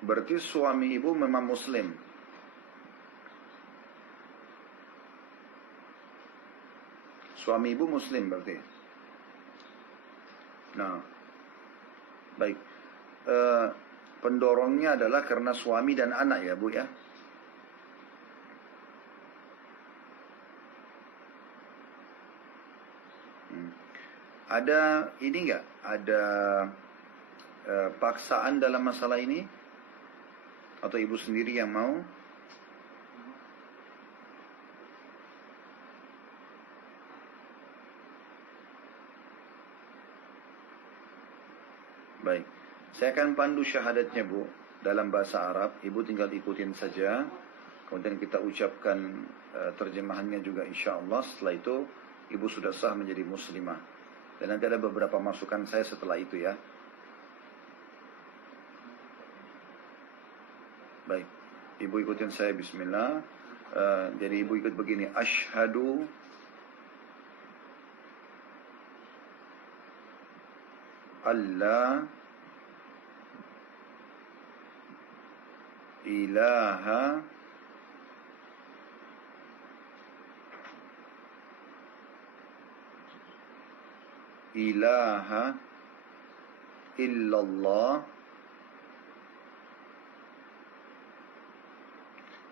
Berarti suami ibu memang muslim. Suami ibu muslim berarti. Nah, baik. Pendorongnya adalah karena suami dan anak ya Bu ya. Ada ini enggak? Ada paksaan dalam masalah ini? Atau ibu sendiri yang mau? Baik. Saya akan pandu syahadatnya Bu dalam bahasa Arab. Ibu tinggal ikutin saja. Kemudian kita ucapkan terjemahannya juga insya Allah. Setelah itu ibu sudah sah menjadi muslimah. Dan nanti ada beberapa masukan saya setelah itu ya. Baik. Ibu ikutin saya bismillah. Jadi ibu ikut begini. Asyhadu alla ilaha illallah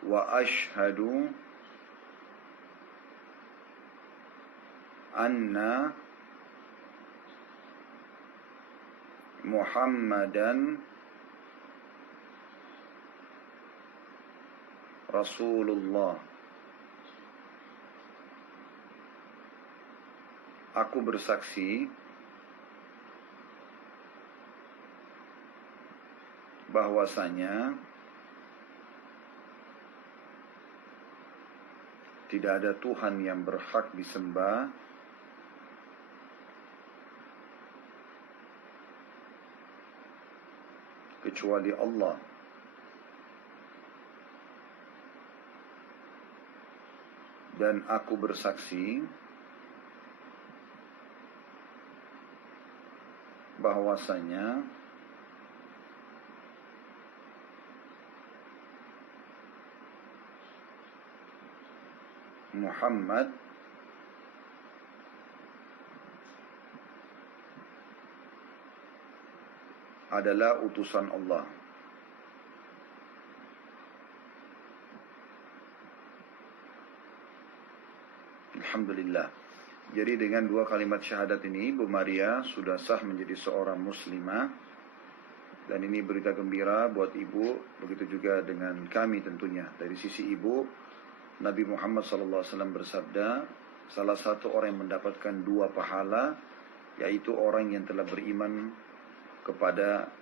wa ashhadu anna Muhammadan Rasulullah. Aku bersaksi bahwasanya tidak ada Tuhan yang berhak disembah kecuali Allah. Dan aku bersaksi bahwasanya Muhammad adalah utusan Allah. Alhamdulillah. Jadi dengan dua kalimat syahadat ini, Bu Maria sudah sah menjadi seorang muslimah. Dan ini berita gembira buat ibu, begitu juga dengan kami tentunya. Dari sisi ibu, Nabi Muhammad SAW bersabda, salah satu orang yang mendapatkan dua pahala, yaitu orang yang telah beriman kepada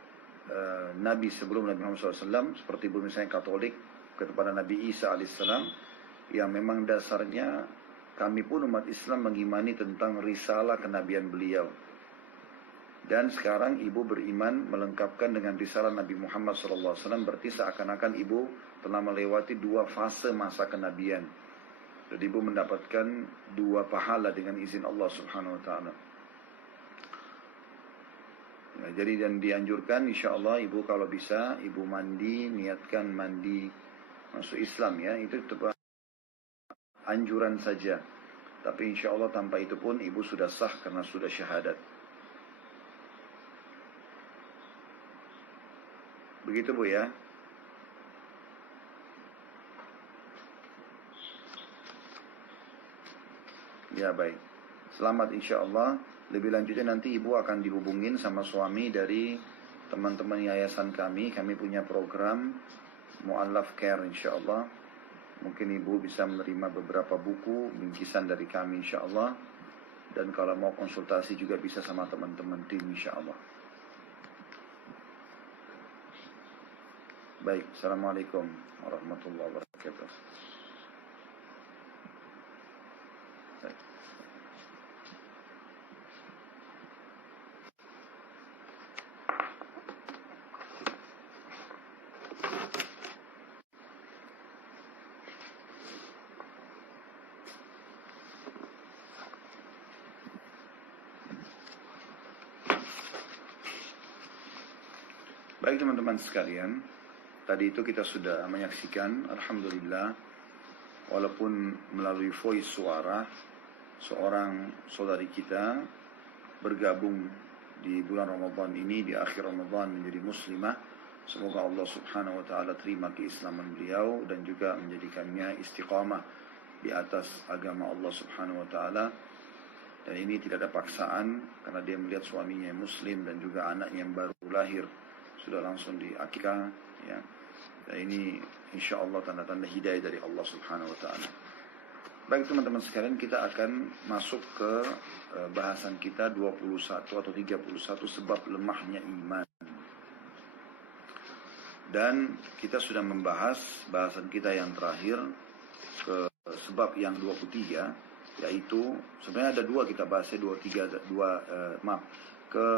Nabi sebelum Nabi Muhammad SAW, seperti ibu misalnya Katolik, kepada Nabi Isa alaihissalam, yang memang dasarnya kami pun umat Islam mengimani tentang risalah kenabian beliau. Dan sekarang ibu beriman melengkapkan dengan risalah Nabi Muhammad SAW, berarti seakan-akan ibu telah melewati dua fase masa kenabian. Jadi ibu mendapatkan dua pahala dengan izin Allah Subhanahu Wa Taala. Ya, jadi dan dianjurkan insya Allah ibu kalau bisa ibu mandi, niatkan mandi masuk Islam ya, itu tetap anjuran saja. Tapi insya Allah tanpa itu pun ibu sudah sah karena sudah syahadat. Begitu Bu ya. Ya baik. Selamat insya Allah. Lebih lanjutnya nanti ibu akan dihubungin sama suami dari teman-teman yayasan kami. Kami punya program Mu'allaf Care insya Allah. Mungkin ibu bisa menerima beberapa buku, bingkisan dari kami insya Allah. Dan kalau mau konsultasi juga bisa sama teman-teman tim insya Allah. Baik, Assalamualaikum warahmatullahi wabarakatuh. Baik. Baik teman-teman sekalian, Tadi itu kita sudah menyaksikan, alhamdulillah, walaupun melalui voice suara, seorang saudari kita bergabung di bulan Ramadan ini, di akhir Ramadan menjadi muslimah. Semoga Allah subhanahu wa ta'ala terima keislaman beliau dan juga menjadikannya istiqamah di atas agama Allah subhanahu wa ta'ala. Dan ini tidak ada paksaan karena dia melihat suaminya yang muslim dan juga anaknya yang baru lahir sudah langsung diakikah, ya. Dan ini insya Allah tanda-tanda hidayah dari Allah subhanahu wa ta'ala. Baik teman-teman sekalian, kita akan masuk ke bahasan kita 21 atau 31 sebab lemahnya iman. Dan kita sudah membahas bahasan kita yang terakhir ke sebab yang 23, yaitu sebenarnya ada dua kita bahasnya, ke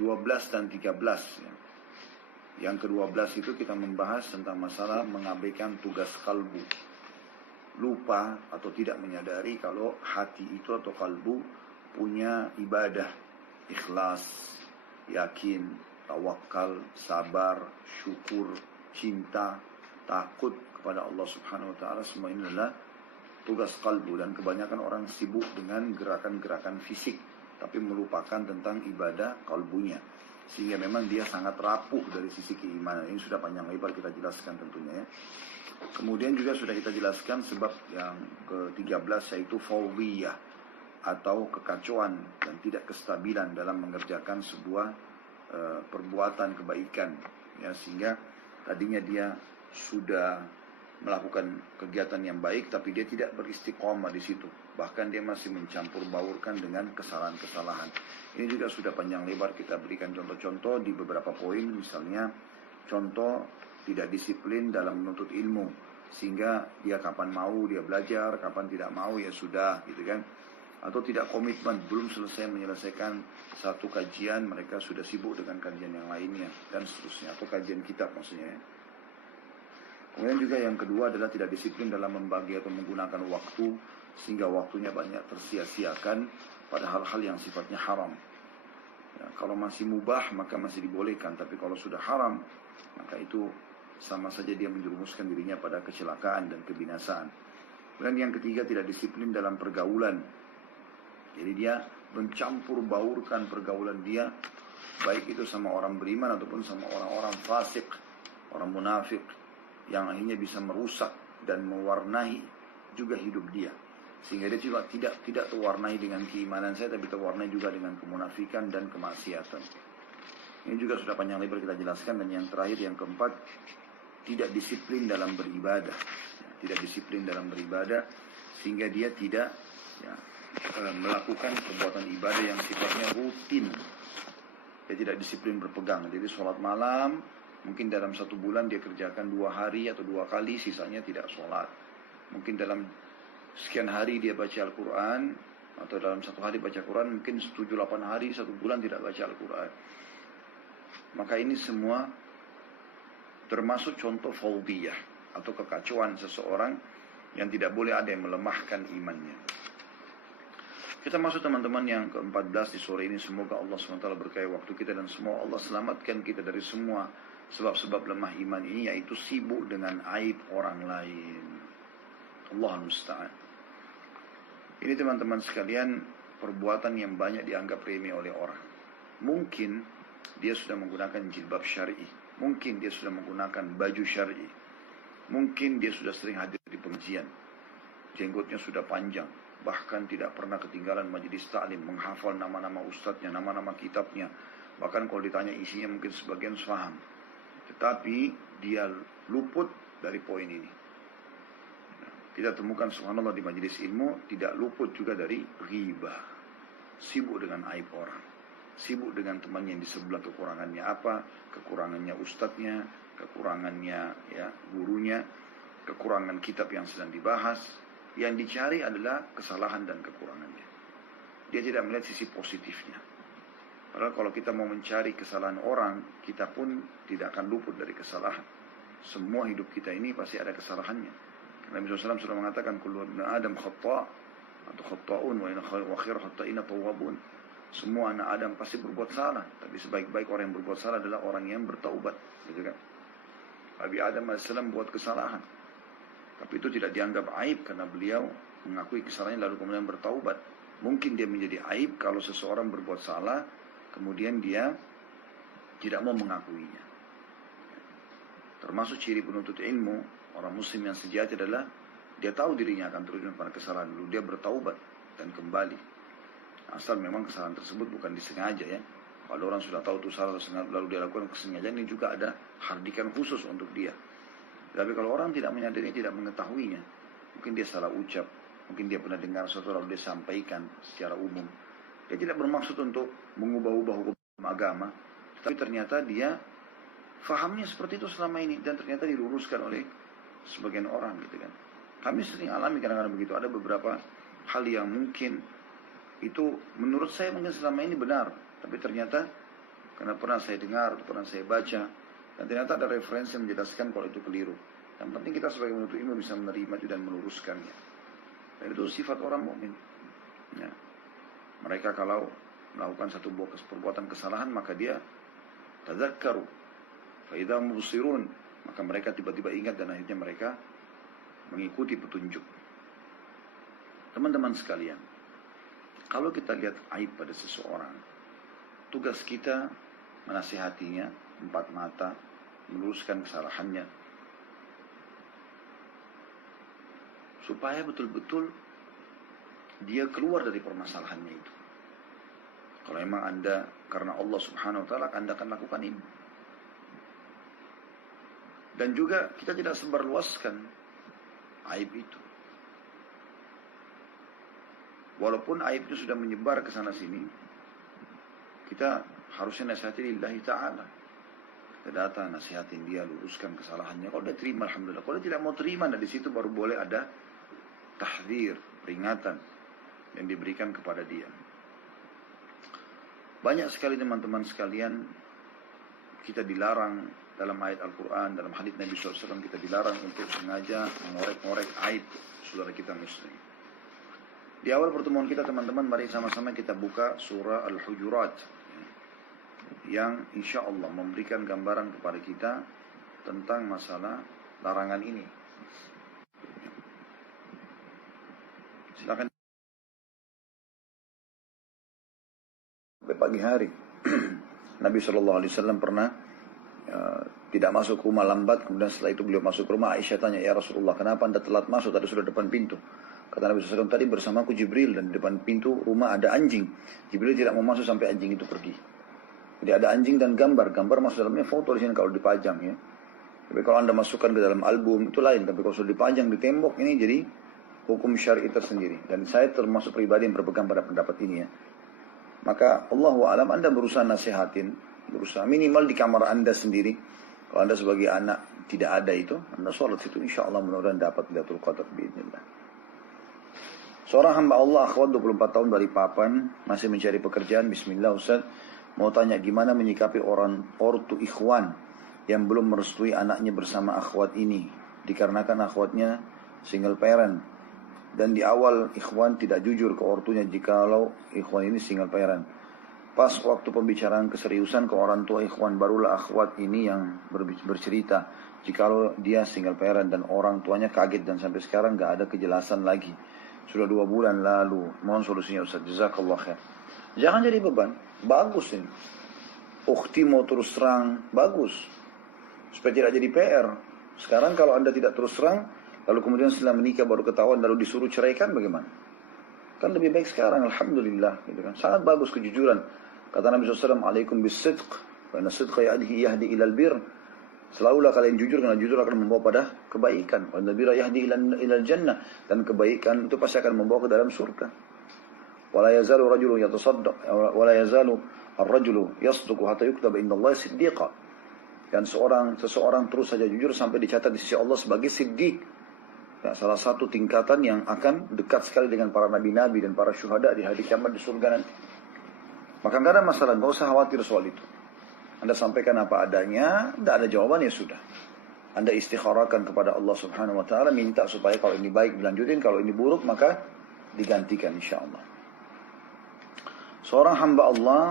12 dan 13 ya. Yang ke-12 itu kita membahas tentang masalah mengabaikan tugas kalbu. Lupa atau tidak menyadari kalau hati itu atau kalbu punya ibadah, ikhlas, yakin, tawakal, sabar, syukur, cinta, takut kepada Allah subhanahu wa ta'ala. Semua ini adalah tugas kalbu, dan kebanyakan orang sibuk dengan gerakan-gerakan fisik tapi melupakan tentang ibadah kalbunya, sehingga memang dia sangat rapuh dari sisi keimanan. Ini sudah panjang lebar kita jelaskan tentunya ya. Kemudian juga sudah kita jelaskan sebab yang ke-13, yaitu fawdiyah atau kekacauan dan tidak kestabilan dalam mengerjakan sebuah perbuatan kebaikan ya, sehingga tadinya dia sudah melakukan kegiatan yang baik tapi dia tidak beristiqomah di situ, bahkan dia masih mencampur baurkan dengan kesalahan-kesalahan. Ini juga sudah panjang lebar kita berikan contoh-contoh di beberapa poin. Misalnya contoh tidak disiplin dalam menuntut ilmu, sehingga dia kapan mau dia belajar, kapan tidak mau ya sudah gitu kan. Atau tidak komitmen, belum selesai menyelesaikan satu kajian mereka sudah sibuk dengan kajian yang lainnya dan seterusnya, atau kajian kitab maksudnya ya. Kemudian juga yang kedua adalah tidak disiplin dalam membagi atau menggunakan waktu, sehingga waktunya banyak tersia-siakan pada hal-hal yang sifatnya haram. Ya, kalau masih mubah maka masih dibolehkan, tapi kalau sudah haram maka itu sama saja dia menjerumuskan dirinya pada kecelakaan dan kebinasaan. Kemudian yang ketiga, tidak disiplin dalam pergaulan. Jadi dia mencampur baurkan pergaulan dia, baik itu sama orang beriman ataupun sama orang-orang fasik, orang munafik, yang akhirnya bisa merusak dan mewarnai juga hidup dia, sehingga dia juga tidak terwarnai dengan keimanan saya, tapi terwarnai juga dengan kemunafikan dan kemaksiatan. Ini juga sudah panjang lebar kita jelaskan. Dan yang terakhir, yang keempat, tidak disiplin dalam beribadah, tidak disiplin dalam beribadah sehingga dia tidak melakukan perbuatan ibadah yang sifatnya rutin. Dia tidak disiplin berpegang. Jadi sholat malam mungkin dalam satu bulan dia kerjakan 2 hari atau 2 kali, sisanya tidak sholat. Mungkin dalam sekian hari dia baca Al-Quran, atau dalam 1 hari baca Quran, mungkin 7-8 hari, 1 bulan tidak baca Al-Quran. Maka ini semua termasuk contoh fawdiyah atau kekacauan seseorang yang tidak boleh ada yang melemahkan imannya. Kita masuk teman-teman yang ke-14 di sore ini. Semoga Allah SWT berkahi waktu kita dan semua Allah selamatkan kita dari semua sebab-sebab lemah iman ini, yaitu sibuk dengan aib orang lain. Allah musta'an. Ini teman-teman sekalian, perbuatan yang banyak dianggap remeh oleh orang. Mungkin dia sudah menggunakan jilbab syar'i, mungkin dia sudah menggunakan baju syar'i, mungkin dia sudah sering hadir di pengajian, jenggotnya sudah panjang, bahkan tidak pernah ketinggalan majelis ta'lim, menghafal nama-nama ustadznya, nama-nama kitabnya, bahkan kalau ditanya isinya mungkin sebagian paham. Tetapi dia luput dari poin ini. Kita temukan subhanallah di majelis ilmu tidak luput juga dari ghibah, sibuk dengan aib orang, sibuk dengan temannya yang di sebelah kekurangannya apa, kekurangannya ustadznya, kekurangannya ya gurunya, kekurangan kitab yang sedang dibahas. Yang dicari adalah kesalahan dan kekurangannya. Dia tidak melihat sisi positifnya. Padahal kalau kita mau mencari kesalahan orang, kita pun tidak akan luput dari kesalahan. Semua hidup kita ini pasti ada kesalahannya. Nabi SAW sudah mengatakan, kullu ibn Adam khata' atau khata'un wa khair khata'ina tawwabun. Semua anak Adam pasti berbuat salah, tapi sebaik-baik orang yang berbuat salah adalah orang yang bertaubat, gitu kan? Nabi Adam AS buat kesalahan. Tapi itu tidak dianggap aib karena beliau mengakui kesalahannya lalu kemudian bertaubat. Mungkin dia menjadi aib kalau seseorang berbuat salah, kemudian dia tidak mau mengakuinya. Termasuk ciri penuntut ilmu, orang muslim yang sejati adalah dia tahu dirinya akan terjun pada kesalahan, lalu dia bertaubat dan kembali. Asal memang kesalahan tersebut bukan disengaja ya. Kalau orang sudah tahu itu salah lalu dia lakukan kesengajaan, ini juga ada hardikan khusus untuk dia. Tapi kalau orang tidak menyadari, tidak mengetahuinya, mungkin dia salah ucap, mungkin dia pernah dengar sesuatu lalu dia sampaikan secara umum. Dia tidak bermaksud untuk mengubah-ubah hukum agama, tapi ternyata dia fahamnya seperti itu selama ini dan ternyata diluruskan oleh sebagian orang gitu kan. Kami sering alami kadang-kadang begitu. Ada beberapa hal yang mungkin itu menurut saya mungkin selama ini benar, tapi ternyata karena pernah saya dengar, pernah saya baca, dan ternyata ada referensi yang menjelaskan kalau itu keliru. Yang penting kita sebagai penuntut ilmu bisa menerima itu dan meluruskannya. Dan itu sifat orang mukmin. Ya. Mereka kalau melakukan satu perbuatan kesalahan, maka dia tadzakkaru fa idza mubsirun, maka mereka tiba-tiba ingat dan akhirnya mereka mengikuti petunjuk. Teman-teman sekalian, kalau kita lihat aib pada seseorang, tugas kita menasihatinya empat mata, meluruskan kesalahannya, supaya betul-betul dia keluar dari permasalahannya itu. Kalau memang Anda karena Allah Subhanahu wa taala, Anda akan lakukan ini. Dan juga kita tidak sebarluaskan aib itu. Walaupun aib itu sudah menyebar ke sana sini, kita harusnya nasihati lillahi ta'ala. Kita datang, nasihatin dia, luruskan kesalahannya. Kalau dia terima, alhamdulillah. Kalau dia tidak mau terima, dari situ baru boleh ada tahdzir, peringatan yang diberikan kepada dia. Banyak sekali teman-teman sekalian, kita dilarang dalam ayat Al-Quran, dalam hadits Nabi SAW, kita dilarang untuk sengaja mengorek-ngorek aib saudara kita muslim. Di awal pertemuan kita teman-teman, mari sama-sama kita buka surah Al-Hujurat, yang insya Allah memberikan gambaran kepada kita tentang masalah larangan ini. Silakan. Sampai pagi hari Nabi SAW pernah tidak masuk rumah lambat. Kemudian setelah itu beliau masuk rumah, Aisyah tanya, ya Rasulullah, kenapa Anda telat masuk? Tadi sudah depan pintu. Kata Nabi SAW, tadi bersamaku Jibril dan di depan pintu rumah ada anjing. Jibril tidak mau masuk sampai anjing itu pergi. Jadi ada anjing dan gambar. Gambar masuk dalamnya foto di sini kalau dipajang ya. Tapi kalau Anda masukkan ke dalam album itu lain. Tapi kalau sudah dipajang di tembok, ini jadi hukum syar'i tersendiri. Dan saya termasuk pribadi yang berpegang pada pendapat ini ya. Maka Allahu a'lam, Anda berusaha nasihatin, berusaha minimal di kamar Anda sendiri. Kalau Anda sebagai anak tidak ada itu, Anda sholat itu insya Allah mudah-mudahan dapat Lailatul Qadar biidznillah. Seorang hamba Allah, akhwat 24 tahun dari Papan, masih mencari pekerjaan. Bismillah Ustaz, mau tanya gimana menyikapi orang ortu ikhwan yang belum merestui anaknya bersama akhwat ini, dikarenakan akhwatnya single parent. Dan di awal ikhwan tidak jujur ke ortunya jikalau ikhwan ini single parent. Pas waktu pembicaraan keseriusan ke orang tua ikhwan, barulah akhwat ini yang bercerita jikalau dia single parent dan orang tuanya kaget dan sampai sekarang gak ada kejelasan lagi. Sudah 2 bulan lalu. Mohon solusinya Ustaz. Jazakallah khair. Jangan jadi beban. Bagus ini. Ukhti mau terus terang, bagus. Supaya tidak jadi PR. Sekarang kalau Anda tidak terus terang, lalu kemudian setelah menikah baru ketahuan, lalu disuruh ceraikan, bagaimana? Kan lebih baik sekarang, alhamdulillah. Gitu kan. Sangat bagus kejujuran. Kata Nabi SAW, alaikum bis-sidq, wa inna sidqa yahdi ilal bir. Selalulah kalian jujur, karena jujur akan membawa pada kebaikan. Wa inna birra yahdi ilal jannah. Dan kebaikan itu pasti akan membawa ke dalam surga. Wa la yazalu rajulu yatasaddaq, wa la yazalu ar-rajulu yasduqu hatta yuktaba indallahi siddiqa. Dan seseorang terus saja jujur sampai dicatat di sisi Allah sebagai siddiq. Ya, salah satu tingkatan yang akan dekat sekali dengan para nabi-nabi dan para syuhada di hari kiamat di surga nanti. Maka nggak ada masalah, nggak usah khawatir soal itu. Anda sampaikan apa adanya, tidak ada jawaban ya sudah. Anda istikharakan kepada Allah Subhanahu Wa Taala, minta supaya kalau ini baik dilanjutin, kalau ini buruk maka digantikan insya Allah. Seorang hamba Allah,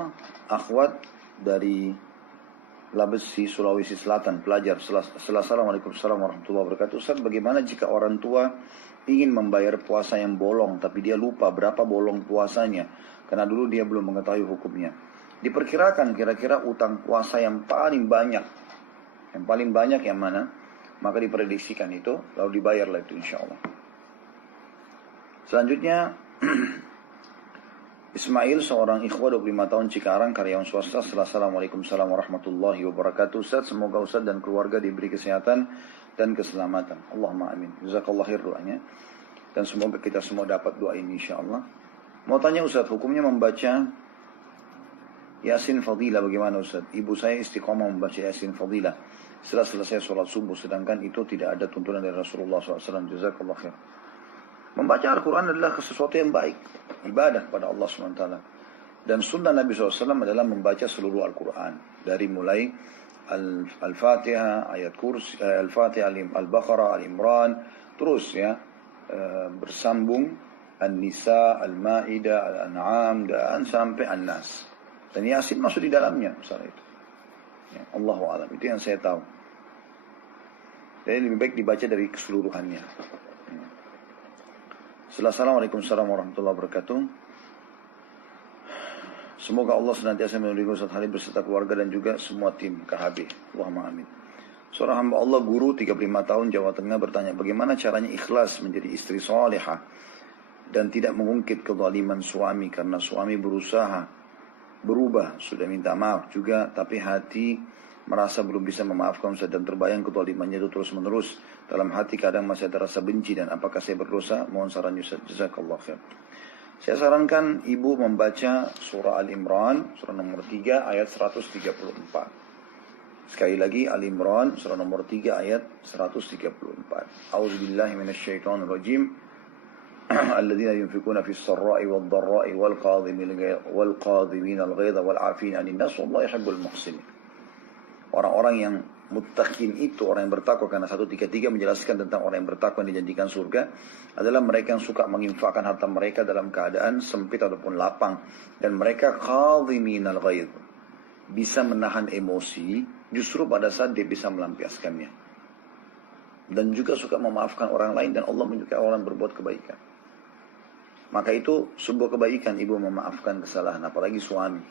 akhwat dari Labesi, Sulawesi Selatan, pelajar. Assalamualaikum warahmatullahi wabarakatuh. Ustaz, bagaimana jika orang tua ingin membayar puasa yang bolong, tapi dia lupa berapa bolong puasanya, karena dulu dia belum mengetahui hukumnya. Diperkirakan kira-kira utang puasa yang paling banyak yang mana, maka diprediksikan itu, lalu dibayarlah itu insya Allah. Selanjutnya, Ismail, seorang ikhwah 25 tahun Cikarang, karyawan swasta. Assalamualaikum warahmatullahi wabarakatuh. Ustaz, semoga Ustaz dan keluarga diberi kesehatan dan keselamatan. Allahumma amin. Jazakallah khair doanya. Dan semoga kita semua dapat doa ini insyaAllah. Mau tanya Ustaz, hukumnya membaca Yasin Fadilah bagaimana Ustaz? Ibu saya istiqomah membaca Yasin Fadilah setelah selesai sholat subuh, sedangkan itu tidak ada tuntunan dari Rasulullah SAW. Jazakallah khair. Membaca Al-Quran adalah sesuatu yang baik, ibadah kepada Allah SWT. Dan sunnah Nabi SAW adalah membaca seluruh Al-Quran. Dari mulai Al-Fatihah, ayat kursi, Al-Fatihah, Al-Baqarah, Al-Imran, terus ya, bersambung An-Nisa, Al-Ma'idah, Al-An'am, dan sampai An-Nas. Dan Yasin masuk di dalamnya, misalnya itu. Ya, Allahu a'lam, itu yang saya tahu. Jadi lebih baik dibaca dari keseluruhannya. Assalamualaikum warahmatullahi wabarakatuh. Semoga Allah senantiasa melindungi Ustaz Halid beserta keluarga dan juga semua tim KHB. Allahumma amin. Seorang hamba Allah, guru 35 tahun Jawa Tengah, bertanya, bagaimana caranya ikhlas menjadi istri salihah dan tidak mengungkit kezaliman suami karena suami berusaha berubah, sudah minta maaf juga, tapi hati merasa belum bisa memaafkan Ustaz dan terbayang kezalimannya itu terus menerus. Dalam hati kadang masih ada rasa benci, dan apakah saya berdosa? Mohon sarannya Ustaz. Jazakallah khair. Saya sarankan ibu membaca surah Al-Imran, surah nomor 3 ayat 134. Sekali lagi Al-Imran, surah nomor 3 ayat 134. A'udzubillahi minasyaitonirrajim. Alladzina yunfikuna fis sarra'i wad dharra'i wal qadhimina al-ghaidha wal 'afina 'anil nas wallahu yuhibbul muhsinin. Orang-orang yang muttaqin itu, orang yang bertakwa, karena 133 menjelaskan tentang orang yang bertakwa yang dijanjikan surga adalah mereka yang suka menginfakkan harta mereka dalam keadaan sempit ataupun lapang, dan mereka qadhiminal ghaidh, bisa menahan emosi justru pada saat dia bisa melampiaskannya, dan juga suka memaafkan orang lain, dan Allah menyukai orang berbuat kebaikan. Maka itu sebuah kebaikan ibu memaafkan kesalahan, apalagi suami,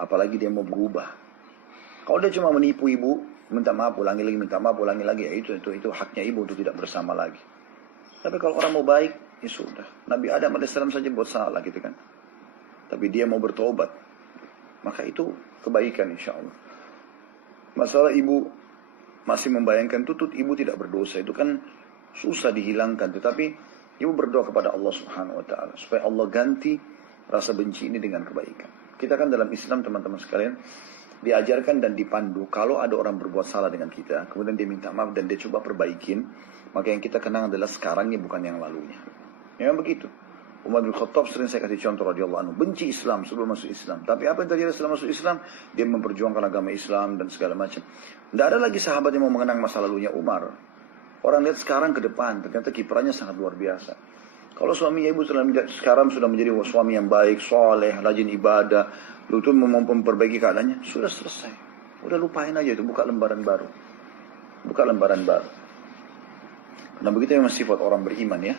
apalagi dia mau berubah. Kalau dia cuma menipu ibu, minta maaf, ulangi lagi, minta maaf, ulangi lagi, ya itu haknya ibu untuk tidak bersama lagi. Tapi kalau orang mau baik, ya sudah. Nabi Adam AS saja buat salah gitu kan. Tapi dia mau bertobat, maka itu kebaikan insya Allah. Masalah ibu masih membayangkan tutut ibu tidak berdosa, itu kan susah dihilangkan. Tetapi ibu berdoa kepada Allah Subhanahu Wa Taala supaya Allah ganti rasa benci ini dengan kebaikan. Kita kan dalam Islam, teman-teman sekalian, diajarkan dan dipandu, kalau ada orang berbuat salah dengan kita, kemudian dia minta maaf dan dia coba perbaikin, maka yang kita kenang adalah sekarangnya, bukan yang lalunya. Memang begitu. Umar bin Khattab sering saya kasih contoh radhiyallahu anhu, benci Islam sebelum masuk Islam. Tapi apa yang terjadi setelah masuk Islam? Dia memperjuangkan agama Islam dan segala macam. Tidak ada lagi sahabat yang mau mengenang masa lalunya Umar. Orang lihat sekarang ke depan, ternyata kiprahnya sangat luar biasa. Kalau suami ibu sekarang sudah menjadi suami yang baik, soleh, rajin ibadah, lu tuh mau memperbaiki keadaannya, sudah selesai. Udah lupain aja itu, buka lembaran baru. Buka lembaran baru. Nah begitu memang sifat orang beriman ya.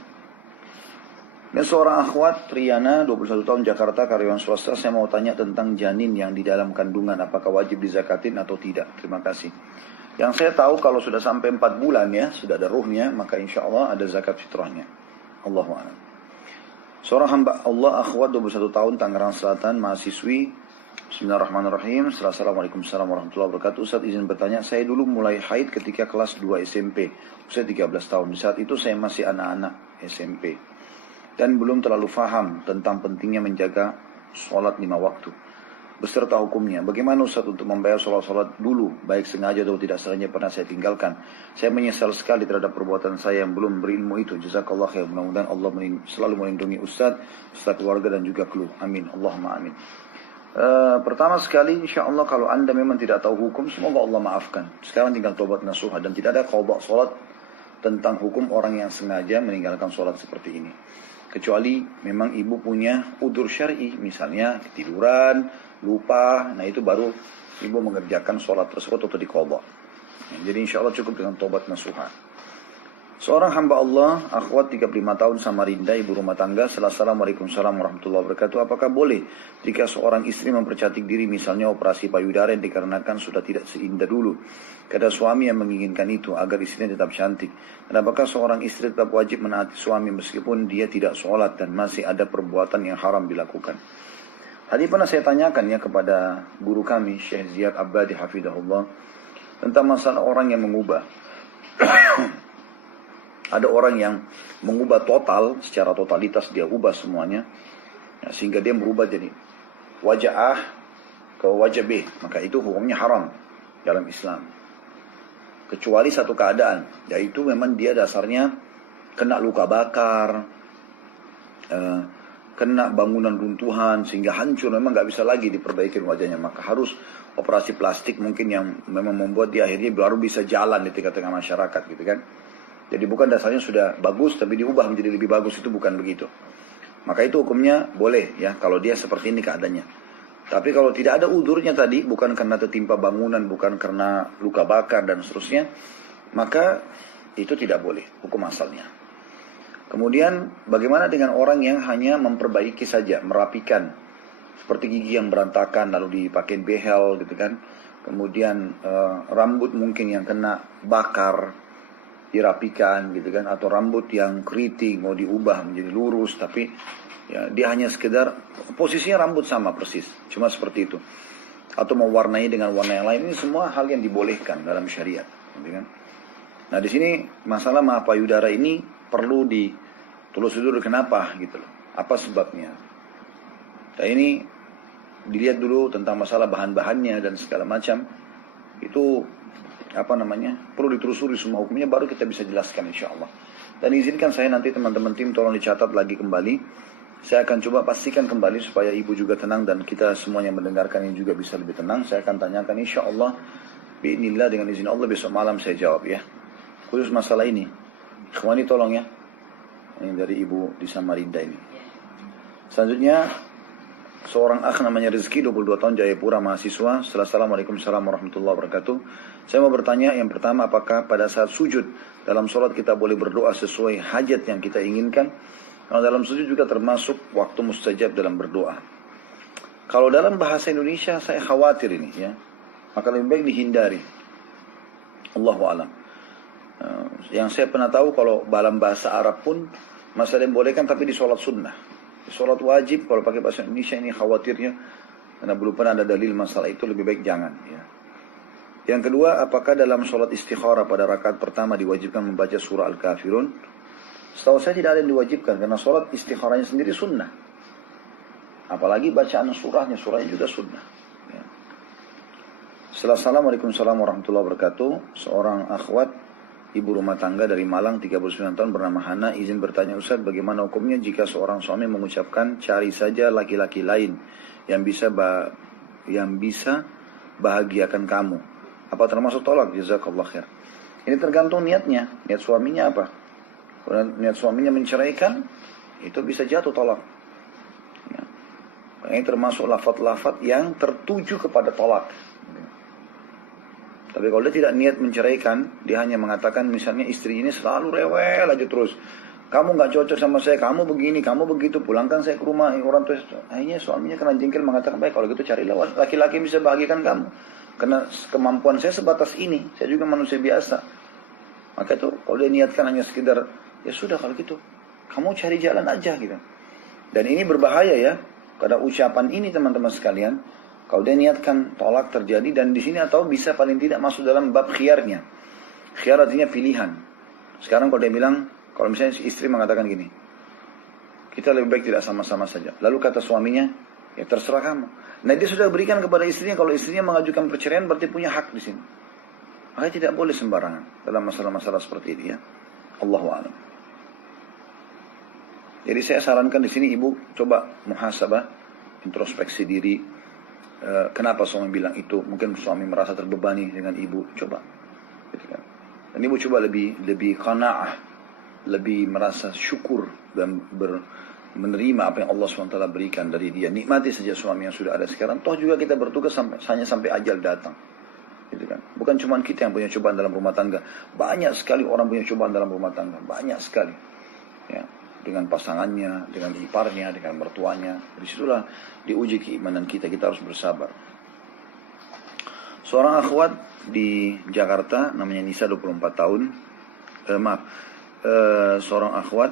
Dan seorang akhwat, Triana, 21 tahun Jakarta, karyawan swasta, saya mau tanya tentang janin yang di dalam kandungan, apakah wajib dizakatin atau tidak? Terima kasih. Yang saya tahu kalau sudah sampai 4 bulan ya, sudah ada ruhnya, maka insya Allah ada zakat fitrahnya. Allahu a'lam. Seorang hamba Allah, akhwat 21 tahun Tangerang Selatan, mahasiswi. Bismillahirrahmanirrahim. Assalamualaikum warahmatullahi wabarakatuh. Ustaz izin bertanya, saya dulu mulai haid ketika kelas 2 SMP, usia 13 tahun. Di saat itu saya masih anak-anak SMP dan belum terlalu faham tentang pentingnya menjaga sholat 5 waktu beserta hukumnya. Bagaimana Ustaz untuk membayar sholat-sholat dulu, baik sengaja atau tidak sengaja pernah saya tinggalkan. Saya menyesal sekali terhadap perbuatan saya yang belum berilmu itu. Jazakallah khair. Mudah-mudahan Allah selalu melindungi Ustaz, serta keluarga dan juga kelu. Amin. Allahumma amin. Pertama sekali, insya Allah kalau anda memang tidak tahu hukum, semoga Allah maafkan. Sekarang tinggal tobat nasuha, dan tidak ada qadha sholat tentang hukum orang yang sengaja meninggalkan sholat seperti ini. Kecuali memang ibu punya udzur syar'i, misalnya ketiduran, lupa, nah itu baru ibu mengerjakan sholat tersebut atau diqadha. Jadi insya Allah cukup dengan tobat nasuha. Seorang hamba Allah, akhwat 35 tahun Samarinda, ibu rumah tangga. Assalamualaikum warahmatullahi wabarakatuh. Apakah boleh jika seorang istri mempercantik diri, misalnya operasi payudara yang dikarenakan sudah tidak seindah dulu? Kata suami yang menginginkan itu agar istrinya tetap cantik. Dan apakah seorang istri tetap wajib menaati suami meskipun dia tidak sholat dan masih ada perbuatan yang haram dilakukan? Tadi pernah saya tanyakan ya kepada guru kami, Syekh Ziyad Abadi Hafidahullah, tentang masalah orang yang mengubah. Ada orang yang mengubah total, secara totalitas dia ubah semuanya, ya, sehingga dia berubah jadi wajah A ke wajah B, maka itu hukumnya haram dalam Islam. Kecuali satu keadaan, yaitu memang dia dasarnya kena luka bakar, kena bangunan runtuhan, sehingga hancur, memang nggak bisa lagi diperbaiki wajahnya, maka harus operasi plastik mungkin yang memang membuat dia akhirnya baru bisa jalan di tengah-tengah masyarakat gitu kan. Jadi bukan dasarnya sudah bagus tapi diubah menjadi lebih bagus, itu bukan begitu. Maka itu hukumnya boleh ya kalau dia seperti ini keadaannya. Tapi kalau tidak ada udurnya tadi, bukan karena tertimpa bangunan, bukan karena luka bakar dan seterusnya, maka itu tidak boleh hukum asalnya. Kemudian bagaimana dengan orang yang hanya memperbaiki saja, merapikan, seperti gigi yang berantakan lalu dipakai behel gitu kan. Kemudian rambut mungkin yang kena bakar dirapikan gitu kan, atau rambut yang keriting mau diubah menjadi lurus, tapi ya dia hanya sekedar posisinya rambut sama persis, cuma seperti itu, atau mau warnai dengan warna yang lain. Ini semua hal yang dibolehkan dalam syariat gitu kan. Nah di sini masalah maaf payudara ini perlu ditelusuri kenapa gitu loh, apa sebabnya. Nah ini dilihat dulu tentang masalah bahan-bahannya dan segala macam, itu perlu ditelusuri semua hukumnya, baru kita bisa jelaskan insya Allah. Dan izinkan saya nanti teman-teman tim tolong dicatat lagi kembali. Saya akan coba pastikan kembali supaya ibu juga tenang dan kita semua yang mendengarkan ini juga bisa lebih tenang. Saya akan tanyakan insya Allah, bi'inillah, dengan izin Allah besok malam saya jawab ya. Khusus masalah ini, ikhwani tolong ya. Ini dari ibu di Samarinda ini. Selanjutnya, seorang akh namanya Rizki, 22 tahun, Jayapura, mahasiswa. Assalamualaikum warahmatullahi wabarakatuh. Saya mau bertanya, yang pertama, apakah pada saat sujud dalam sholat kita boleh berdoa sesuai hajat yang kita inginkan? Kalau dalam sujud juga termasuk waktu mustajab dalam berdoa. Kalau dalam bahasa Indonesia saya khawatir ini ya, maka lebih baik dihindari. Allahu a'lam. Yang saya pernah tahu kalau dalam bahasa Arab pun masih ada yang bolehkan, tapi di sholat sunnah. Sholat wajib kalau pakai bahasa Indonesia ini khawatirnya, karena belum pernah ada dalil masalah itu, lebih baik jangan ya. Yang kedua, apakah dalam sholat istikharah pada rakaat pertama diwajibkan membaca surah Al-Kafirun? Setahu saya tidak ada yang diwajibkan, karena sholat istikharahnya sendiri sunnah. Apalagi bacaan surahnya juga sunnah ya. Assalamualaikum warahmatullahi wabarakatuh. Seorang akhwat ibu rumah tangga dari Malang, 39 tahun, bernama Hana, izin bertanya Ustaz, bagaimana hukumnya jika seorang suami mengucapkan cari saja laki-laki lain yang bisa bahagiakan kamu? Apa termasuk tolak? Jazakallah khair. Ini tergantung niatnya, niat suaminya apa. Kalau niat suaminya menceraikan, itu bisa jatuh tolak ya. Ini termasuk lafaz-lafaz yang tertuju kepada tolak. Tapi kalau dia tidak niat menceraikan, dia hanya mengatakan misalnya istri ini selalu rewel aja terus, kamu gak cocok sama saya, kamu begini, kamu begitu, pulangkan saya ke rumah orang tua. Akhirnya suaminya kena jengkel mengatakan, baik kalau gitu carilah laki-laki yang bisa bahagiakan kamu, karena kemampuan saya sebatas ini, saya juga manusia biasa. Maka itu kalau dia niatkan hanya sekedar, ya sudah kalau gitu kamu cari jalan aja gitu. Dan ini berbahaya ya, karena ucapan ini teman-teman sekalian, kalau dia niatkan tolak terjadi, dan di sini atau bisa paling tidak masuk dalam bab khiyarnya. Khiyar artinya pilihan. Sekarang kalau dia bilang, kalau misalnya istri mengatakan gini, kita lebih baik tidak sama-sama saja. Lalu kata suaminya, ya terserah kamu. Nah dia sudah berikan kepada istrinya, kalau istrinya mengajukan perceraian berarti punya hak di sini. Makanya tidak boleh sembarangan dalam masalah-masalah seperti ini ya. Allahu a'lam. Jadi saya sarankan di sini ibu coba muhasabah, introspeksi diri. Kenapa suami bilang itu? Mungkin suami merasa terbebani dengan ibu. Coba, gitu kan. Dan ibu coba lebih qanaah, lebih merasa syukur dan menerima apa yang Allah SWT berikan dari dia. Nikmati saja suami yang sudah ada sekarang. Toh juga kita bertugas hanya sampai ajal datang. Gitu kan. Bukan cuma kita yang punya cobaan dalam rumah tangga. Banyak sekali orang punya cobaan dalam rumah tangga. Banyak sekali. Ya. Dengan pasangannya, dengan iparnya, dengan mertuanya. Disitulah diuji keimanan kita. Kita harus bersabar. Seorang akhwat di Jakarta, namanya Nisa, 24 tahun. Seorang akhwat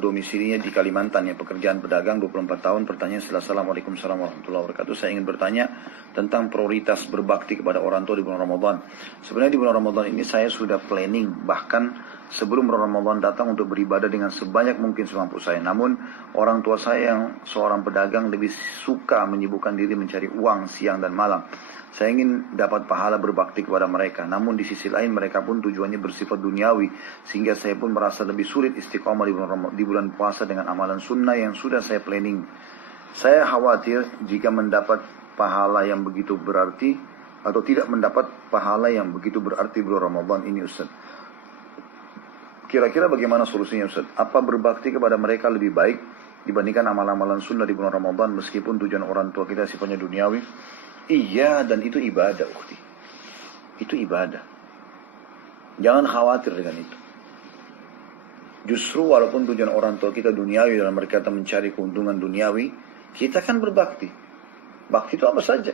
domisilinya di Kalimantan, ya, pekerjaan pedagang, 24 tahun. Pertanyaan setelah Assalamualaikum warahmatullahi wabarakatuh. Saya ingin bertanya tentang prioritas berbakti kepada orang tua di bulan Ramadan. Sebenarnya di bulan Ramadan ini saya sudah planning, bahkan sebelum Ramadan datang, untuk beribadah dengan sebanyak mungkin semampu saya. Namun orang tua saya yang seorang pedagang lebih suka menyibukkan diri mencari uang siang dan malam. Saya ingin dapat pahala berbakti kepada mereka. Namun di sisi lain mereka pun tujuannya bersifat duniawi. Sehingga saya pun merasa lebih sulit istiqomah di bulan puasa dengan amalan sunnah yang sudah saya planning. Saya khawatir jika mendapat pahala yang begitu berarti, atau tidak mendapat pahala yang begitu berarti bulan Ramadan ini, Ustaz. Kira-kira bagaimana solusinya, Ustaz? Apa berbakti kepada mereka lebih baik dibandingkan amal-amalan sunnah di bulan Ramadan meskipun tujuan orang tua kita sifatnya duniawi? Iya, dan itu ibadah, ukhti. Itu ibadah. Jangan khawatir dengan itu. Justru walaupun tujuan orang tua kita duniawi, dalam berkata mencari keuntungan duniawi, kita kan berbakti. Bakti itu apa saja?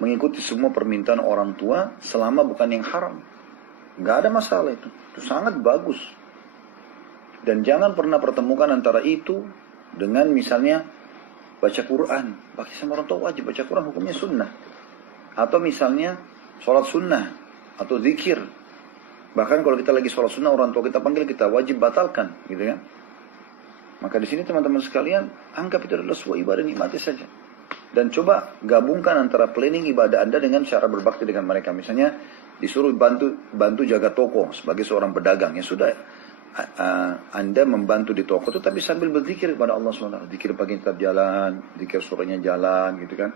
Mengikuti semua permintaan orang tua selama bukan yang haram. Gak ada masalah itu. Itu sangat bagus. Dan jangan pernah pertemukan antara itu dengan misalnya baca Quran. Bakti sama orang tua wajib. Baca Quran hukumnya sunnah. Atau misalnya sholat sunnah. Atau zikir. Bahkan kalau kita lagi sholat sunnah, orang tua kita panggil, kita wajib batalkan. Gitu kan. Maka di sini teman-teman sekalian, anggap itu adalah sebuah ibadah, nikmati saja. Dan coba gabungkan antara planning ibadah Anda dengan cara berbakti dengan mereka. Misalnya disuruh bantu jaga toko sebagai seorang pedagang. Ya sudah, Anda membantu di toko itu tapi sambil berzikir kepada Allah SWT. Zikir pagi tetap jalan, zikir sorenya jalan, gitu kan.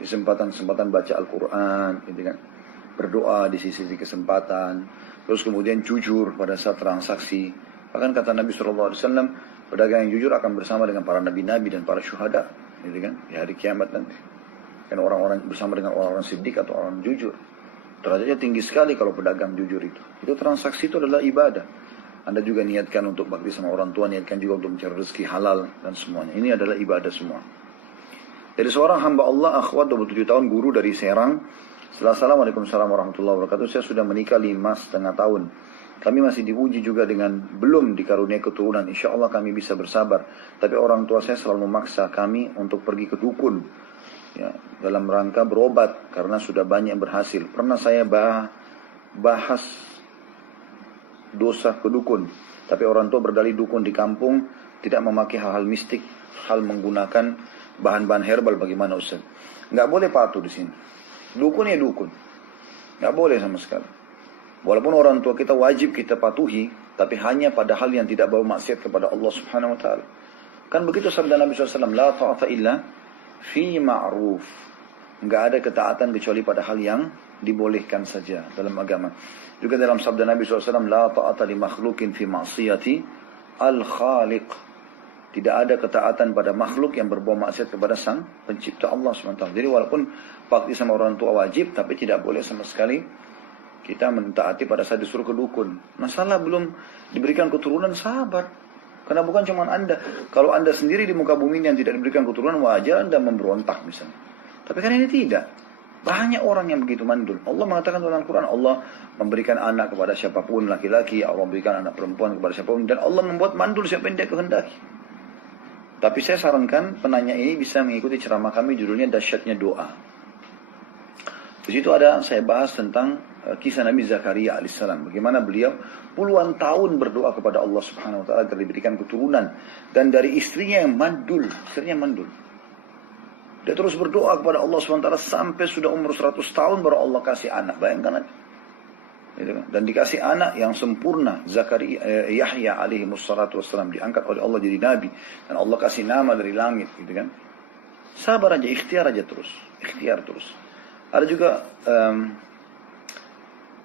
Di kesempatan baca Al-Quran, gitu kan. Berdoa di sisi kesempatan. Terus kemudian jujur pada saat transaksi. Bahkan kata Nabi SAW, pedagang yang jujur akan bersama dengan para nabi-nabi dan para syuhada, gitu kan, di hari kiamat nanti. Kan orang-orang bersama dengan orang-orang siddiq atau orang jujur. Derajatnya tinggi sekali kalau pedagang jujur itu. Itu transaksi itu adalah ibadah. Anda juga niatkan untuk bakti sama orang tua, niatkan juga untuk mencari rezeki halal dan semuanya. Ini adalah ibadah semua. Dari seorang hamba Allah, akhwat 27 tahun, guru dari Serang. Setelah Assalamualaikum warahmatullahi wabarakatuh, saya sudah menikah 5,5 tahun. Kami masih diuji juga dengan belum dikaruniai keturunan. Insya Allah kami bisa bersabar. Tapi orang tua saya selalu memaksa kami untuk pergi ke dukun, ya, dalam rangka berobat karena sudah banyak yang berhasil. Pernah saya bahas dosa ke dukun, tapi orang tua berdalih dukun di kampung tidak memakai hal-hal mistik, hal menggunakan bahan-bahan herbal. Bagaimana, Ustaz? Nggak boleh patuh di sini. Dukun ya dukun, nggak boleh sama sekali. Walaupun orang tua kita wajib kita patuhi, tapi hanya pada hal yang tidak bawa maksiat kepada Allah Subhanahu Wa Taala. Kan begitu sabda Nabi SAW, la ta'ata illa fi ma'ruf. Nggak ada ketaatan kecuali pada hal yang dibolehkan saja dalam agama. Juga dalam sabda Nabi SAW, la ta'ata li makhlukin fi ma'siyati al-khaliq. Tidak ada ketaatan pada makhluk yang berbuat maksiat kepada sang pencipta Allah SWT. Jadi walaupun bakti sama orang tua wajib, tapi tidak boleh sama sekali kita mentaati pada saat disuruh ke dukun. Masalah belum diberikan keturunan, sabar. Karena bukan cuma Anda. Kalau Anda sendiri di muka bumi yang tidak diberikan keturunan, wajar Anda memberontak misalnya. Tapi kan ini tidak. Banyak orang yang begitu mandul. Allah mengatakan dalam Al-Quran, Allah memberikan anak kepada siapapun, laki-laki, Allah memberikan anak perempuan kepada siapapun, dan Allah membuat mandul siapa yang dia kehendaki. Tapi saya sarankan penanya ini bisa mengikuti ceramah kami, judulnya Dahsyatnya Doa. Di situ saya bahas tentang kisah Nabi Zakaria alaihissalam. Bagaimana beliau puluhan tahun berdoa kepada Allah Subhanahu Wa Taala agar diberikan keturunan, dan dari istrinya yang mandul, dia terus berdoa kepada Allah Subhanahu Wa Taala sampai sudah umur 100 tahun baru Allah kasih anak. Bayangkan aja. Dan dikasih anak yang sempurna, Zakaria, Yahya alaihi wassalatu wassalam, diangkat oleh Allah jadi nabi, dan Allah kasih nama dari langit, gitu kan. Sabar aja, ikhtiar terus. Ada juga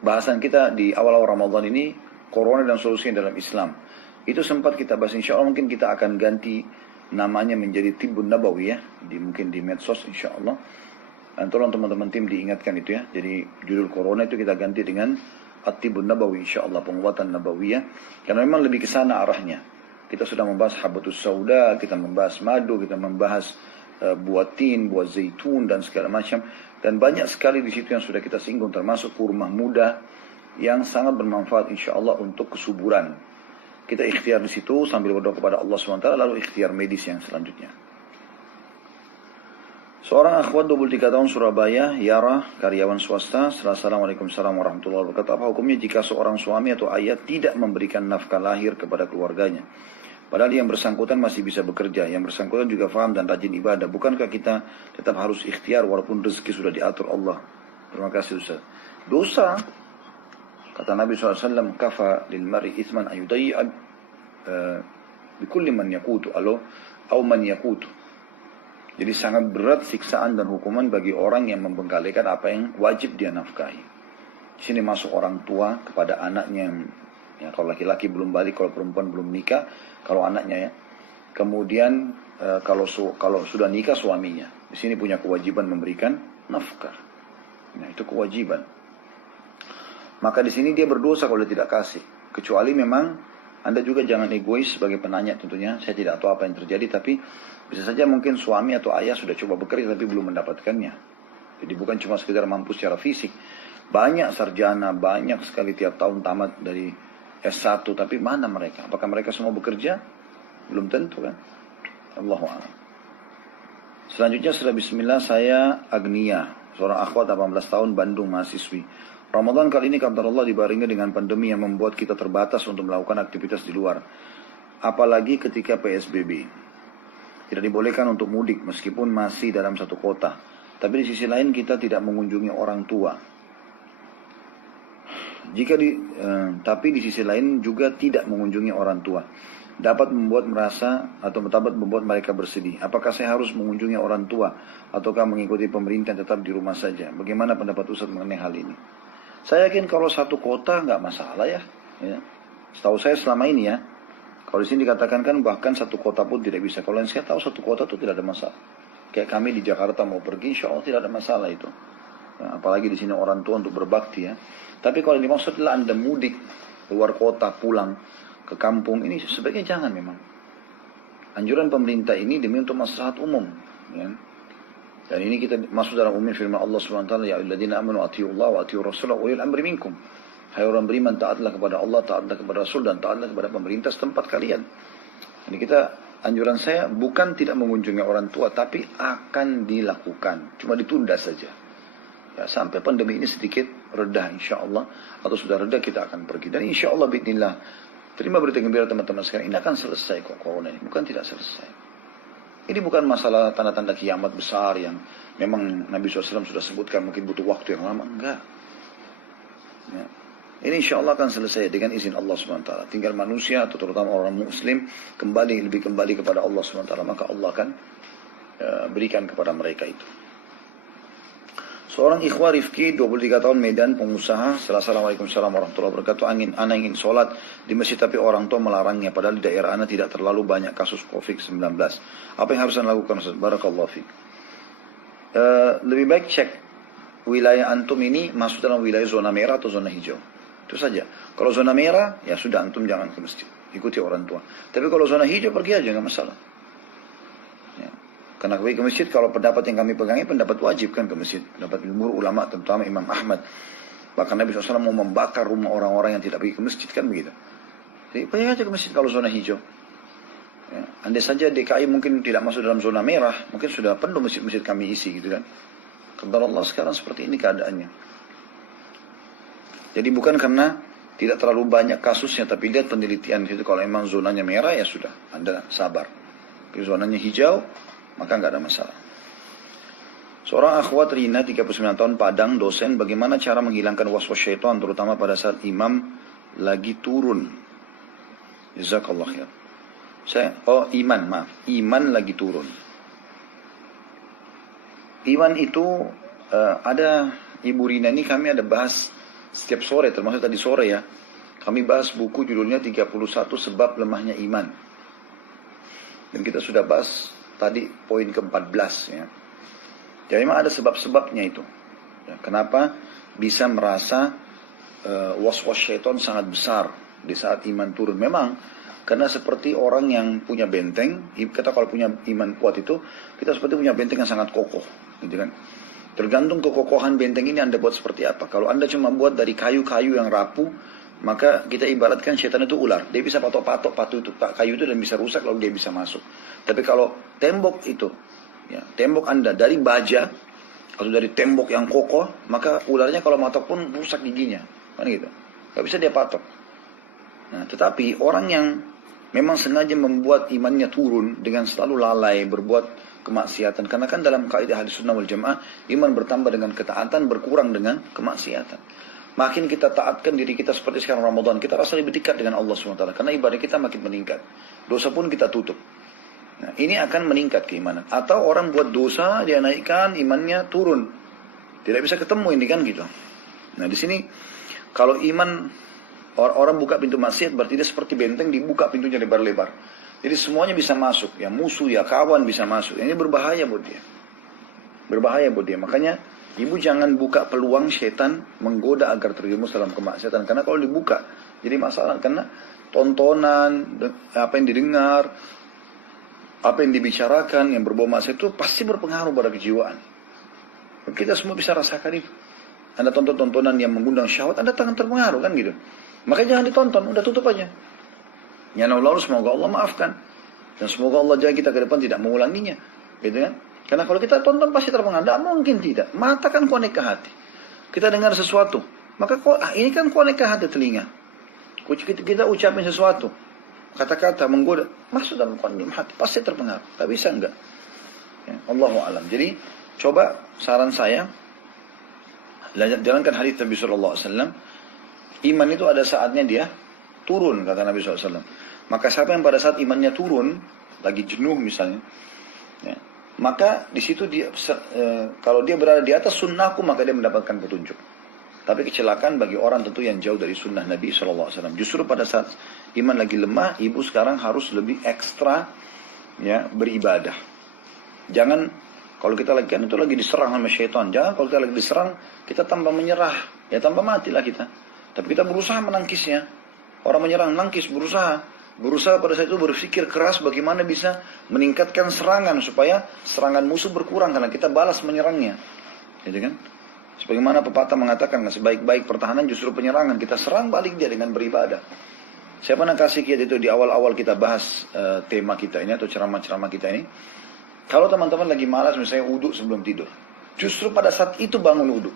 bahasan kita di awal-awal Ramadan ini, corona dan solusinya dalam Islam. Itu sempat kita bahas, insya Allah mungkin kita akan ganti namanya menjadi Tibbun Nabawi ya, mungkin di medsos insya Allah. Dan tolong teman-teman tim diingatkan itu ya. Jadi judul corona itu kita ganti dengan At-Tibbun Nabawi insya Allah, pengobatan Nabawiyah. Karena memang lebih ke sana arahnya. Kita sudah membahas Habatus Sauda, kita membahas madu, kita membahas buah tin, buah zaitun dan segala macam. Dan banyak sekali di situ yang sudah kita singgung, termasuk kurma muda yang sangat bermanfaat insya Allah untuk kesuburan. Kita ikhtiar di situ sambil berdoa kepada Allah SWT, lalu ikhtiar medis yang selanjutnya. Seorang akhwat 23 tahun Surabaya, Yara, karyawan swasta. Assalamualaikum warahmatullahi wabarakatuh. Apa hukumnya jika seorang suami atau ayah tidak memberikan nafkah lahir kepada keluarganya? Padahal yang bersangkutan masih bisa bekerja, yang bersangkutan juga faham dan rajin ibadah. Bukankah kita tetap harus ikhtiar walaupun rezeki sudah diatur Allah? Terima kasih Ustaz. Dosa. Kata Nabi SAW, kafa lil mar'i ithman ayuday'ad bikulli man yakutu atau man yakutu. Jadi sangat berat siksaan dan hukuman bagi orang yang membengkalikan apa yang wajib dia nafkahi. Di sini masuk orang tua kepada anaknya yang ya, kalau laki-laki belum balik, kalau perempuan belum nikah, kalau anaknya ya. Kemudian kalau sudah nikah suaminya, di sini punya kewajiban memberikan nafkah. Nah, itu kewajiban. Maka di sini dia berdosa kalau dia tidak kasih. Kecuali memang Anda juga jangan egois sebagai penanya tentunya. Saya tidak tahu apa yang terjadi, tapi bisa saja mungkin suami atau ayah sudah coba bekerja tapi belum mendapatkannya. Jadi bukan cuma sekedar mampu secara fisik. Banyak sarjana, banyak sekali tiap tahun tamat dari S1, tapi mana mereka? Apakah mereka semua bekerja? Belum tentu kan? Allahu a'lam. Selanjutnya setelah bismillah, saya Agnia, seorang akhwat 18 tahun, Bandung, mahasiswi. Ramadan kali ini kata Allah dibarengi dengan pandemi yang membuat kita terbatas untuk melakukan aktivitas di luar. Apalagi ketika PSBB. Tidak dibolehkan untuk mudik meskipun masih dalam satu kota. Tapi di sisi lain kita tidak mengunjungi orang tua. Tapi di sisi lain juga tidak mengunjungi orang tua. Dapat membuat mereka bersedih. Apakah saya harus mengunjungi orang tua ataukah mengikuti pemerintah tetap di rumah saja? Bagaimana pendapat Ustaz mengenai hal ini? Saya yakin kalau satu kota nggak masalah ya. Setahu saya selama ini ya. Kalau di sini dikatakan kan bahkan satu kota pun tidak bisa. Kalau yang saya tahu satu kota itu tidak ada masalah. Kayak kami di Jakarta mau pergi, insya Allah tidak ada masalah itu. Ya, apalagi di sini orang tua untuk berbakti ya. Tapi kalau dimaksud adalah Anda mudik keluar kota, pulang ke kampung, ini sebaiknya jangan memang. Anjuran pemerintah ini demi untuk maslahat umum. Ya. Dan ini kita masuk dalam umum firman Allah SWT, ya ayyuhalladzina amanu atti'ullaha wa atti'ur rasulah wa ulil amri minkum. Hai orang beriman, taatlah kepada Allah, taatlah kepada Rasul, dan taatlah kepada pemerintah setempat kalian. Jadi anjuran saya bukan tidak mengunjungi orang tua, tapi akan dilakukan. Cuma ditunda saja. Ya, sampai pandemi ini sedikit reda insya Allah. Atau sudah reda kita akan pergi. Dan insya Allah bismillah. Terima berita gembira teman-teman sekalian. Ini akan selesai kok corona ini. Bukan tidak selesai. Ini bukan masalah tanda-tanda kiamat besar yang memang Nabi SAW sudah sebutkan mungkin butuh waktu yang lama. Enggak. Ya. Ini insya Allah akan selesai dengan izin Allah SWT. Tinggal manusia atau terutama orang muslim lebih kembali kepada Allah SWT. Maka Allah akan berikan kepada mereka itu. Seorang ikhwah Rifki, 23 tahun, Medan, pengusaha. Assalamualaikum warahmatullahi wabarakatuh. Anak ingin sholat di masjid tapi orang tua melarangnya. Padahal di daerah anak tidak terlalu banyak kasus COVID-19. Apa yang harus anda lakukan? Barakallahu fiik. Lebih baik cek wilayah antum ini masuk dalam wilayah zona merah atau zona hijau. Itu saja. Kalau zona merah, ya sudah antum jangan ke masjid. Ikuti orang tua. Tapi kalau zona hijau pergi aja, nggak masalah. Ya. Karena ke masjid, kalau pendapat yang kami pegangi, pendapat wajib kan ke masjid. Pendapat jumhur ulama, terutama Imam Ahmad. Bahkan Nabi SAW mau membakar rumah orang-orang yang tidak pergi ke masjid, kan begitu. Jadi pergi aja ke masjid kalau zona hijau. Ya. Andai saja DKI mungkin tidak masuk dalam zona merah, mungkin sudah penuh masjid-masjid kami isi gitu kan. Kata Allah sekarang seperti ini keadaannya. Jadi bukan karena tidak terlalu banyak kasusnya, tapi lihat penelitian itu. Kalau memang zonanya merah ya sudah, Anda sabar. Kalau zonanya hijau, maka nggak ada masalah. Seorang akhwat Rina, 39 tahun, Padang, dosen, bagaimana cara menghilangkan waswas syaitan, terutama pada saat imam lagi turun. Jazakallah khair. Iman lagi turun. Iman itu ada Ibu Rina ini kami ada bahas setiap sore, termasuk tadi sore ya. Kami bahas buku judulnya 31 Sebab Lemahnya Iman. Dan kita sudah bahas tadi poin ke-14 ya. Jadi memang ada sebab-sebabnya itu. Ya, kenapa bisa merasa was-was syaitan sangat besar di saat iman turun. Memang karena seperti orang yang punya benteng, kita kalau punya iman kuat itu, kita seperti punya benteng yang sangat kokoh, gitu kan. Tergantung kekokohan benteng ini Anda buat seperti apa. Kalau Anda cuma buat dari kayu-kayu yang rapuh, maka kita ibaratkan setan itu ular. Dia bisa patok-patok kayu itu dan bisa rusak lalu dia bisa masuk. Tapi kalau tembok itu, ya, tembok Anda dari baja atau dari tembok yang kokoh, maka ularnya kalau matok pun rusak giginya, kan gitu. Gak bisa dia patok. Nah, tetapi orang yang memang sengaja membuat imannya turun dengan selalu lalai berbuat kemaksiatan. Karena kan dalam kaidah hadis sunnah wal jamaah, iman bertambah dengan ketaatan, berkurang dengan kemaksiatan. Makin kita taatkan diri kita seperti sekarang Ramadan, kita rasa lebih dekat dengan Allah SWT. Karena ibadah kita makin meningkat. Dosa pun kita tutup. Nah, ini akan meningkat keimanan. Atau orang buat dosa, dia naikkan, imannya turun. Tidak bisa ketemu ini kan gitu. Nah di sini, kalau iman, orang buka pintu maksiat, berarti dia seperti benteng, dibuka pintunya lebar-lebar. Jadi semuanya bisa masuk. Ya musuh, ya kawan bisa masuk. Ini berbahaya buat dia. Berbahaya buat dia. Makanya, ibu jangan buka peluang setan menggoda agar terjerumus dalam kemaksiatan. Karena kalau dibuka, jadi masalah. Karena tontonan, apa yang didengar, apa yang dibicarakan, yang berbau maksiat itu pasti berpengaruh pada kejiwaan. Kita semua bisa rasakan itu. Anda tonton tontonan yang mengundang syahwat, Anda akan terpengaruh kan gitu. Makanya jangan ditonton, udah tutup aja. Ya lalu semoga Allah maafkan. Dan semoga Allah jaga kita ke depan tidak mengulanginya. Gitu kan? Karena kalau kita tonton pasti terpengaruh. Tidak mungkin tidak. Mata kan konek ke hati. Kita dengar sesuatu. Maka ini kan konek ke hati telinga. Kita ucapin sesuatu. Kata-kata menggoda. Masuk dalam konek hati. Pasti terpengaruh. Tak bisa enggak. Ya, Allahu a'lam. Jadi coba saran saya. Jalankan hadits Nabi SAW. Iman itu ada saatnya dia turun. Kata Nabi SAW. Maka siapa yang pada saat imannya turun. Lagi jenuh misalnya. Ya, maka di situ dia kalau dia berada di atas sunnahku maka dia mendapatkan petunjuk. Tapi kecelakaan bagi orang tentu yang jauh dari sunnah Nabi SAW. Justru pada saat iman lagi lemah, ibu sekarang harus lebih ekstra ya beribadah. Jangan kalau kita lagi kan itu lagi diserang sama syaitan. Jangan kalau kita lagi diserang kita tambah menyerah, ya tambah matilah kita. Tapi kita berusaha menangkisnya. Orang menyerang nangkis berusaha pada saat itu berpikir keras bagaimana bisa meningkatkan serangan supaya serangan musuh berkurang karena kita balas menyerangnya, gitu kan? Sebagaimana pepatah mengatakan sebaik-baik pertahanan justru penyerangan. Kita serang balik dia dengan beribadah. Saya pernah kasih kiat itu di awal-awal kita bahas tema kita ini atau ceramah-ceramah kita ini. Kalau teman-teman lagi malas misalnya wudhu sebelum tidur, justru pada saat itu bangun wudhu.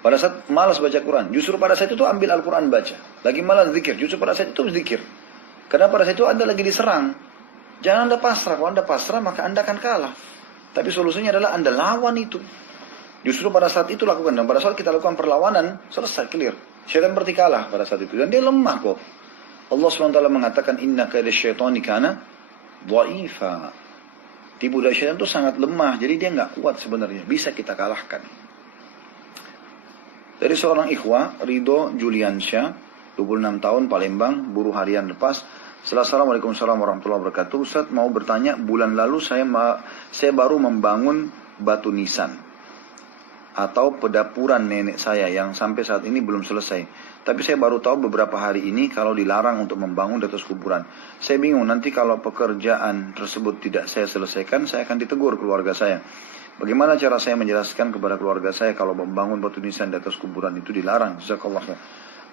Pada saat malas baca Quran, justru pada saat itu ambil Al-Quran baca. Lagi malas zikir, justru pada saat itu zikir. Karena pada saat itu Anda lagi diserang. Jangan Anda pasrah, kalau Anda pasrah maka Anda akan kalah. Tapi solusinya adalah Anda lawan itu. Justru pada saat itu lakukan. Dan pada saat kita lakukan perlawanan, selesai, clear. Syaitan berarti kalah pada saat itu. Dan dia lemah kok. Allah SWT mengatakan, Inna kaida syaitani kana dha'ifa. Tipu daya syaitan itu sangat lemah. Jadi dia nggak kuat sebenarnya. Bisa kita kalahkan. Dari seorang ikhwah, Ridho Juliansyah, 26 tahun, Palembang, buruh harian lepas. Assalamualaikum warahmatullahi wabarakatuh. Ustaz mau bertanya, bulan lalu saya baru membangun batu nisan atau pedapuran nenek saya yang sampai saat ini belum selesai. Tapi saya baru tahu beberapa hari ini kalau dilarang untuk membangun di atas kuburan. Saya bingung nanti kalau pekerjaan tersebut tidak saya selesaikan, saya akan ditegur keluarga saya. Bagaimana cara saya menjelaskan kepada keluarga saya kalau membangun batu nisan di atas kuburan itu dilarang? Jazakallah.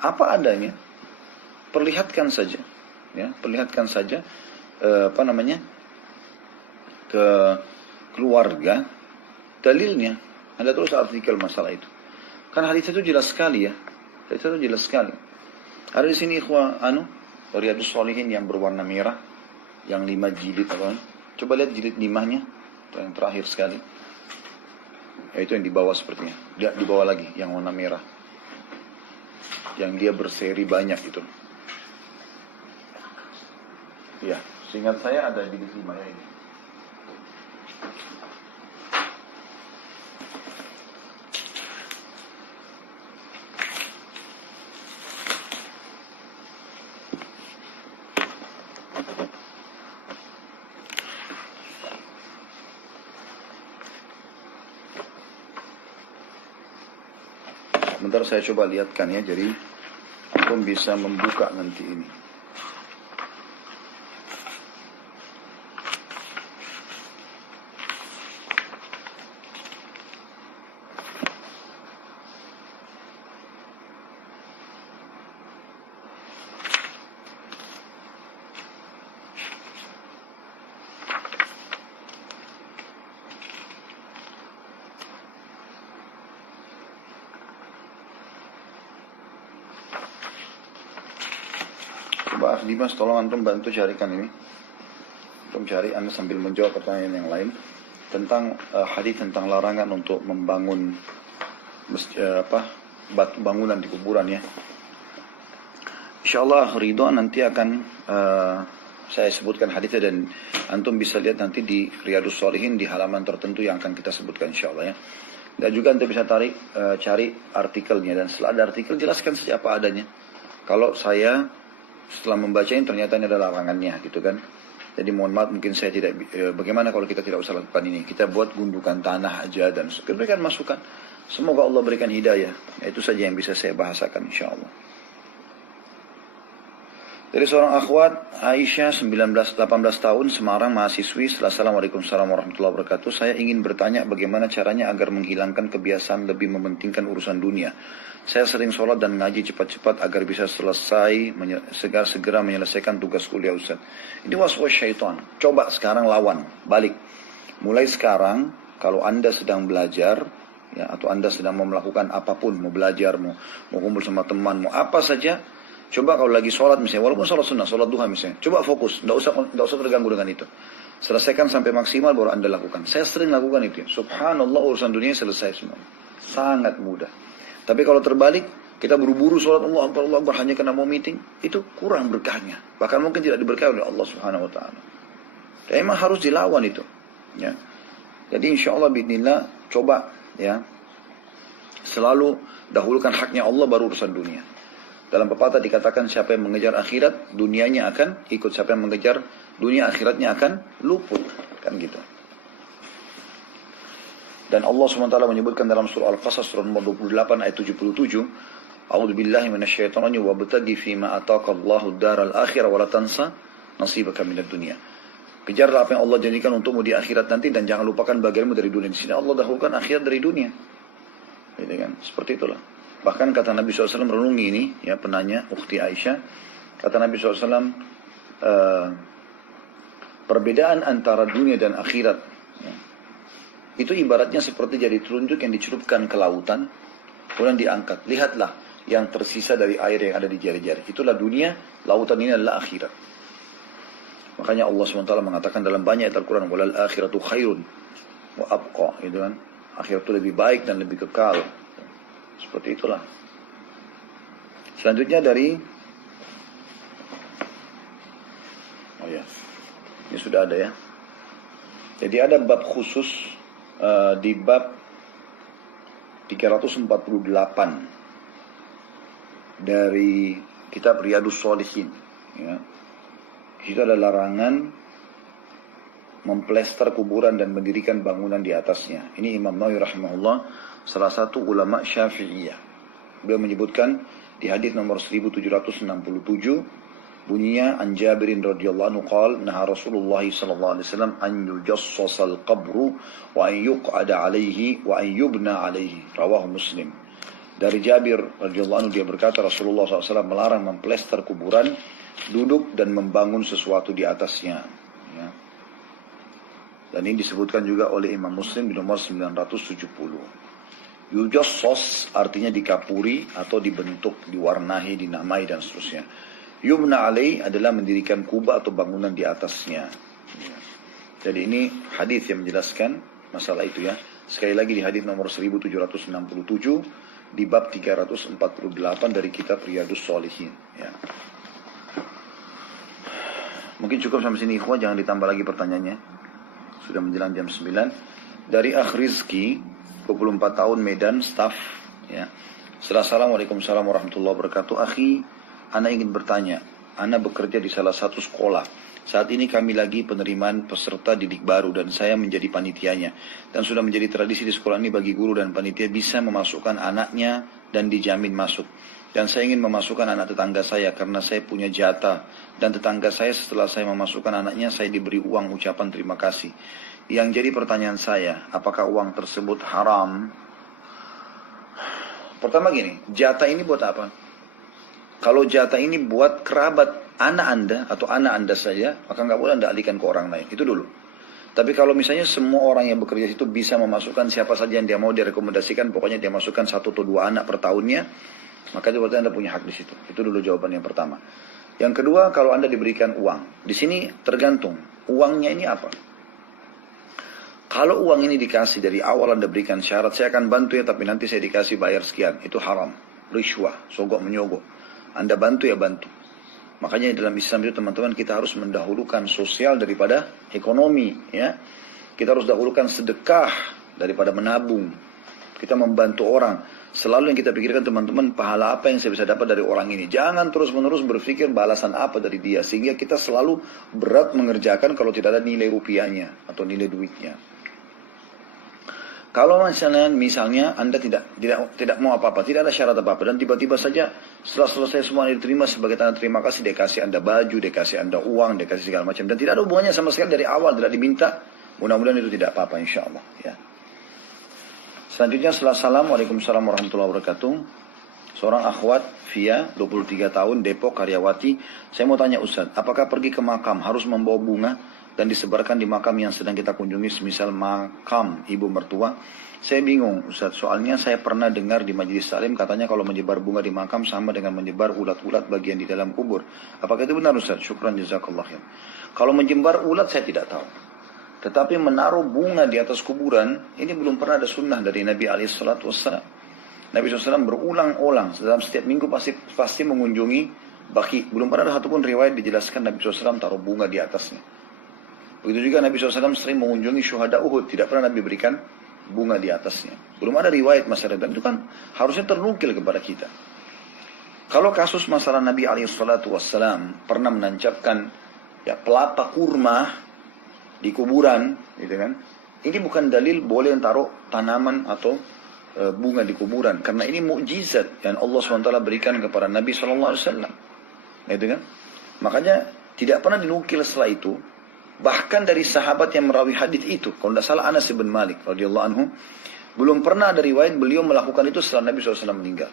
Apa adanya? Perlihatkan saja, ya, perlihatkan saja ke keluarga dalilnya. Anda terus artikel masalah itu. Kan hadis itu jelas sekali ya. Hadis itu jelas sekali. Ada di sini ikhwah Riyadhus Shalihin yang berwarna merah, yang 5 jilid apa? Coba lihat jilid 5-nya, yang terakhir sekali. Ya, itu yang di bawah sepertinya. Dia di bawah lagi yang warna merah. Yang dia berseri banyak itu. Ya, seingat saya ada jilid 5 ya ini. Bentar saya coba lihatkan ya, jadi antum bisa membuka nanti ini. Coba Dimas tolong antum bantu carikan ini. Antum cari, Anda sambil menjawab pertanyaan yang lain tentang hadis tentang larangan untuk membangun batu bangunan di kuburan ya. Insyaallah ridho nanti akan saya sebutkan hadisnya dan antum bisa lihat nanti di Riyadhus Shalihin di halaman tertentu yang akan kita sebutkan insyaallah ya. Dan juga antum bisa cari artikelnya, dan setelah ada artikel jelaskan saja apa adanya. Kalau saya setelah membacanya ternyata ini adalah larangannya gitu kan. Jadi mohon maaf mungkin saya tidak, bagaimana kalau kita tidak usah lakukan ini. Kita buat gundukan tanah aja dan berikan masukan. Semoga Allah berikan hidayah. Itu saja yang bisa saya bahasakan insyaAllah. Dari seorang akhwat Aisyah 18 tahun Semarang mahasiswi. Assalamualaikum warahmatullahi wabarakatuh. Saya ingin bertanya bagaimana caranya agar menghilangkan kebiasaan lebih mementingkan urusan dunia. Saya sering sholat dan ngaji cepat-cepat agar bisa selesai segera menyelesaikan tugas kuliah Ustaz. Ini waswas syaitan. Coba sekarang lawan, balik. Mulai sekarang kalau Anda sedang belajar ya, atau Anda sedang mau melakukan apapun, mau belajar, mau kumpul sama teman, mau apa saja, coba kalau lagi sholat misalnya, walaupun sholat sunnah, sholat duha misalnya, coba fokus, tidak usah terganggu dengan itu. Selesaikan sampai maksimal baru Anda lakukan. Saya sering lakukan itu ya. Subhanallah, urusan dunia selesai semua. Sangat mudah. Tapi kalau terbalik, kita buru-buru sholat Allah Akbar hanya karena mau meeting, itu kurang berkahnya. Bahkan mungkin tidak diberkahi oleh Allah Subhanahu Wa Taala. Dan memang harus dilawan itu. Ya. Jadi insya Allah bismillah, coba ya, selalu dahulukan haknya Allah baru urusan dunia. Dalam pepatah dikatakan siapa yang mengejar akhirat, dunianya akan ikut. Siapa yang mengejar dunia, akhiratnya akan luput. Kan gitu. Dan Allah SWT menyebutkan dalam surah Al-Qasas surah nomor 28 ayat 77, A'udzubillahi minasyaitonir rajim wabtaghi fima ataqallahu daral akhirah wa la tansa nasibaka minad dunya. Kejarlah apa yang Allah janjikan untukmu di akhirat nanti dan jangan lupakan bagianmu dari dunia. Di sini Allah dahulukan akhirat dari dunia. Gitu kan? Seperti itulah. Bahkan kata Nabi SAW renungi ini, ya penanya ukhti Aisyah, kata Nabi SAW, perbedaan antara dunia dan akhirat, ya, itu ibaratnya seperti jari telunjuk yang dicelupkan ke lautan, kemudian diangkat. Lihatlah yang tersisa dari air yang ada di jari-jari. Itulah dunia, lautan ini adalah akhirat. Makanya Allah SWT mengatakan dalam banyak ayat Al-Quran, walal akhiratu khairun wa abqa, gitu kan. Akhirat itu lebih baik dan lebih kekal. Seperti itulah. Selanjutnya dari, oh ya, ini sudah ada ya. Jadi ada bab khusus di bab 348 dari kitab Riyadhus Shalihin. Ya. Itu ada larangan memplester kuburan dan mendirikan bangunan di atasnya. Ini Imam Nawawi rahimahullah, salah satu ulama Syafi'iyah. Beliau menyebutkan di hadis nomor 1767 bunyinya an Jabirin radhiyallahu anhu qala naha Rasulullah sallallahu alaihi wasallam an yujassasal qabru wa an yuq'ada alaihi wa an yubna alaihi. Rawahu Muslim. Dari Jabir radhiyallahu anhu dia berkata Rasulullah SAW melarang memplester kuburan, duduk dan membangun sesuatu di atasnya. Ya. Dan ini disebutkan juga oleh Imam Muslim di nomor 970. Yujassas artinya dikapuri atau dibentuk, diwarnai, dinamai dan seterusnya. Yubna alai adalah mendirikan kubah atau bangunan di atasnya. Jadi ini hadis yang menjelaskan masalah itu ya. Sekali lagi di hadis nomor 1767 di bab 348 dari kitab Riyadhus Shalihin. Ya. Mungkin cukup sampai sini ikhwah, jangan ditambah lagi pertanyaannya. Sudah menjelang jam 9. Dari Akh Rizki, 24 tahun Medan, staf. Ya. Assalamualaikum warahmatullahi wabarakatuh. Akhi, Ana ingin bertanya, Ana bekerja di salah satu sekolah. Saat ini kami lagi penerimaan peserta didik baru dan saya menjadi panitianya. Dan sudah menjadi tradisi di sekolah ini bagi guru dan panitia bisa memasukkan anaknya dan dijamin masuk. Dan saya ingin memasukkan anak tetangga saya karena saya punya jatah. Dan tetangga saya setelah saya memasukkan anaknya, saya diberi uang ucapan terima kasih. Yang jadi pertanyaan saya, apakah uang tersebut haram? Pertama gini, jatah ini buat apa? Kalau jatah ini buat kerabat anak Anda atau anak Anda saja, maka nggak boleh Anda alihkan ke orang lain. Itu dulu. Tapi kalau misalnya semua orang yang bekerja itu bisa memasukkan siapa saja yang dia mau direkomendasikan, pokoknya dia masukkan 1 atau 2 anak per tahunnya, maka itu berarti Anda punya hak di situ. Itu dulu jawaban yang pertama. Yang kedua, kalau Anda diberikan uang. Di sini tergantung, uangnya ini apa? Kalau uang ini dikasih dari awal Anda berikan syarat, saya akan bantu ya, tapi nanti saya dikasih bayar sekian. Itu haram. Rishwah, sogok menyogok. Anda bantu ya bantu. Makanya dalam Islam itu teman-teman kita harus mendahulukan sosial daripada ekonomi. Ya, kita harus dahulukan sedekah daripada menabung. Kita membantu orang. Selalu yang kita pikirkan teman-teman, pahala apa yang saya bisa dapat dari orang ini. Jangan terus-menerus berpikir balasan apa dari dia. Sehingga kita selalu berat mengerjakan kalau tidak ada nilai rupiahnya atau nilai duitnya. Kalau misalnya Anda tidak mau apa-apa, tidak ada syarat apa-apa, dan tiba-tiba saja setelah selesai semua diterima sebagai tanda terima kasih, dia kasih Anda baju, dia kasih Anda uang, dia kasih segala macam, dan tidak ada hubungannya sama sekali dari awal, tidak diminta, mudah-mudahan itu tidak apa-apa insya Allah. Ya. Selanjutnya setelah salam, Waalaikumsalam warahmatullahi wabarakatuh. Seorang akhwat Via, 23 tahun, Depok, karyawati. Saya mau tanya Ustaz, apakah pergi ke makam harus membawa bunga dan disebarkan di makam yang sedang kita kunjungi, semisal makam ibu mertua? Saya bingung Ustaz, soalnya saya pernah dengar di majelis salim katanya kalau menyebar bunga di makam sama dengan menyebar ulat-ulat bagian di dalam kubur. Apakah itu benar Ustaz? Syukran jazakallah khair. Kalau menyebar ulat saya tidak tahu. Tetapi menaruh bunga di atas kuburan, ini belum pernah ada sunnah dari Nabi SAW. Nabi SAW berulang-ulang dalam setiap minggu pasti mengunjungi Baqi. Belum pernah ada satupun riwayat dijelaskan Nabi SAW taruh bunga di atasnya. Begitu juga Nabi SAW sering mengunjungi syuhada Uhud. Tidak pernah Nabi berikan bunga di atasnya. Belum ada riwayat masalah dan itu kan harusnya ternukil kepada kita. Kalau kasus masalah Nabi SAW pernah menancapkan pelapa kurma di kuburan, gitu kan? Ini bukan dalil boleh taruh tanaman atau bunga di kuburan, karena ini mukjizat yang Allah SWT berikan kepada Nabi SAW. Gitu kan? Makanya tidak pernah dinukil setelah itu. Bahkan dari sahabat yang merawi hadis itu, kalau tidak salah Anas bin Malik radhiyallahu anhu, belum pernah ada riwayat beliau melakukan itu setelah Nabi SAW meninggal.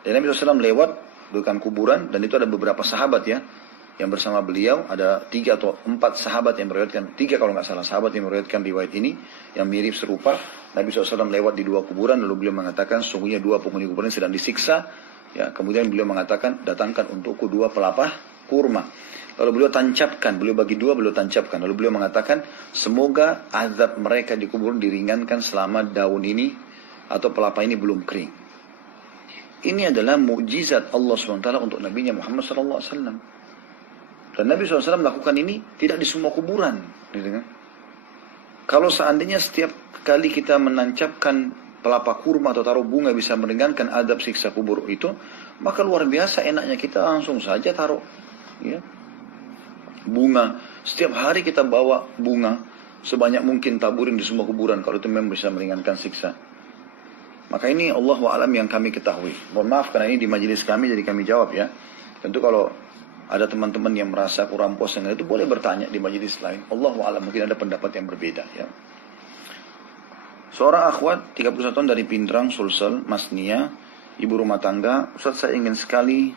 Dan Nabi SAW lewat dekat kuburan, dan itu ada beberapa sahabat ya yang bersama beliau, ada 3 atau 4 sahabat yang meriwayatkan, 3 kalau nggak salah sahabat yang meriwayatkan riwayat ini yang mirip serupa. Nabi SAW lewat di 2 kuburan, lalu beliau mengatakan sungguhnya 2 penghuni kuburan sedang disiksa. Ya, kemudian beliau mengatakan datangkan untukku 2 pelapa kurma. Lalu beliau tancapkan, beliau bagi 2, beliau tancapkan. Lalu beliau mengatakan semoga azab mereka di kuburan diringankan selama daun ini atau pelapa ini belum kering. Ini adalah mukjizat Allah SWT untuk Nabi Muhammad SAW. Dan Nabi SAW melakukan ini tidak di semua kuburan. Gitu kan? Kalau seandainya setiap kali kita menancapkan pelapa kurma atau taruh bunga bisa meringankan adab siksa kubur itu, maka luar biasa enaknya kita langsung saja taruh ya, bunga. Setiap hari kita bawa bunga sebanyak mungkin, taburin di semua kuburan kalau itu memang bisa meringankan siksa. Maka ini Allahu a'lam yang kami ketahui. Mohon maaf karena ini di majelis kami jadi kami jawab ya. Tentu kalau ada teman-teman yang merasa kurang puas dengan itu boleh bertanya di majelis lain. Allahu a'lam, mungkin ada pendapat yang berbeda ya. Seorang akhwat 31 tahun dari Pindrang, Sulsel, Masnia, ibu rumah tangga. Ustaz, saya ingin sekali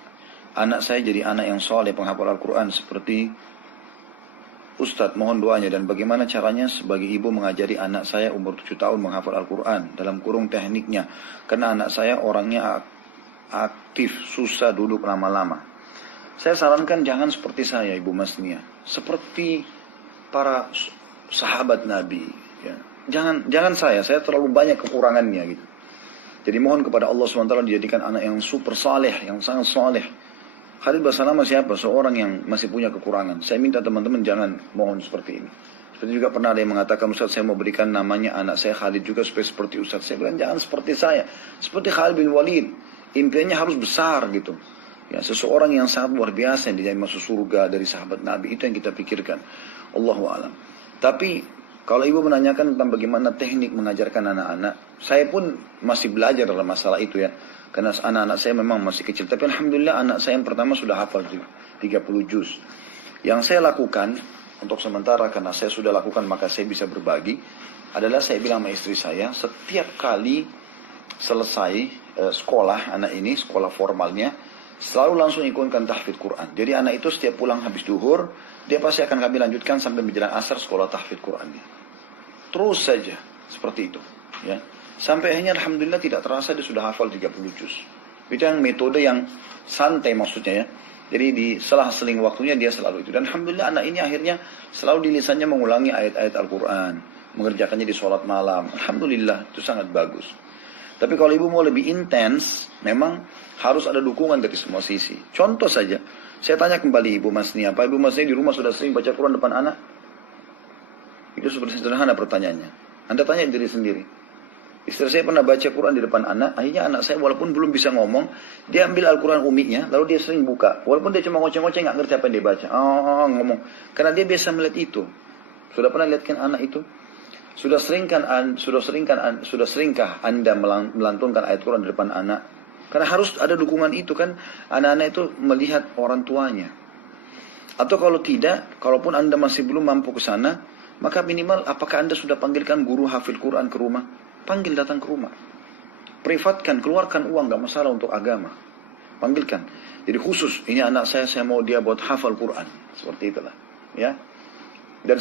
anak saya jadi anak yang soleh, penghafal Al-Quran seperti Ustaz, mohon doanya dan bagaimana caranya sebagai ibu mengajari anak saya umur 7 tahun menghafal Al-Quran dalam kurung tekniknya, karena anak saya orangnya aktif, susah duduk lama-lama. Saya sarankan jangan seperti saya Ibu Masnia, seperti para sahabat Nabi ya. Jangan saya terlalu banyak kekurangannya gitu. Jadi mohon kepada Allah SWT dijadikan anak yang super saleh, yang sangat saleh. Khalid Basalamah siapa? Seorang yang masih punya kekurangan. Saya minta teman-teman jangan mohon seperti ini. Seperti juga pernah ada yang mengatakan, Ustaz saya mau berikan namanya anak saya Khalid juga supaya seperti Ustaz. Saya bilang jangan seperti saya. Seperti Khalid bin Walid. Impiannya harus besar gitu. Ya, seseorang yang sangat luar biasa yang dia masuk surga dari sahabat Nabi, itu yang kita pikirkan. Allahu a'lam. Tapi kalau ibu menanyakan tentang bagaimana teknik mengajarkan anak-anak, saya pun masih belajar dalam masalah itu ya. Karena anak-anak saya memang masih kecil. Tapi alhamdulillah anak saya yang pertama sudah hafal 30 juz. Yang saya lakukan untuk sementara, karena saya sudah lakukan maka saya bisa berbagi, adalah saya bilang sama istri saya, setiap kali selesai sekolah anak ini, sekolah formalnya, selalu langsung ikutkan tahfidz Quran. Jadi anak itu setiap pulang habis duhur, dia pasti akan kami lanjutkan sampai menjelang asar sekolah tahfidz Qurannya. Terus saja seperti itu, ya. Sampai akhirnya alhamdulillah tidak terasa dia sudah hafal 30 juz. Itu yang metode yang santai maksudnya ya. Jadi di selang waktunya dia selalu itu. Dan alhamdulillah anak ini akhirnya selalu di lisannya mengulangi ayat-ayat Al-Quran, mengerjakannya di sholat malam. Alhamdulillah itu sangat bagus. Tapi kalau ibu mau lebih intens, memang harus ada dukungan dari semua sisi. Contoh saja, saya tanya kembali Ibu Masni, apa Ibu Masni di rumah sudah sering baca Quran depan anak? Itu seperti sederhana pertanyaannya. Anda tanya diri sendiri. Istri saya pernah baca Quran di depan anak, akhirnya anak saya walaupun belum bisa ngomong, dia ambil Al-Quran umiknya, lalu dia sering buka. Walaupun dia cuma ngoceh-ngoceh, nggak ngerti apa yang dia baca. Ngomong. Karena dia biasa melihat itu. Sudah pernah lihatkan anak itu? Sudah seringkah Anda melantunkan ayat Quran di depan anak? Karena harus ada dukungan itu kan, anak-anak itu melihat orang tuanya. Atau kalau tidak, kalaupun Anda masih belum mampu ke sana, maka minimal apakah Anda sudah panggilkan guru hafil Quran ke rumah? Panggil datang ke rumah. Privatkan, keluarkan uang, gak masalah untuk agama. Panggilkan. Jadi khusus, ini anak saya mau dia buat hafal Quran. Seperti itulah. Ya. Dan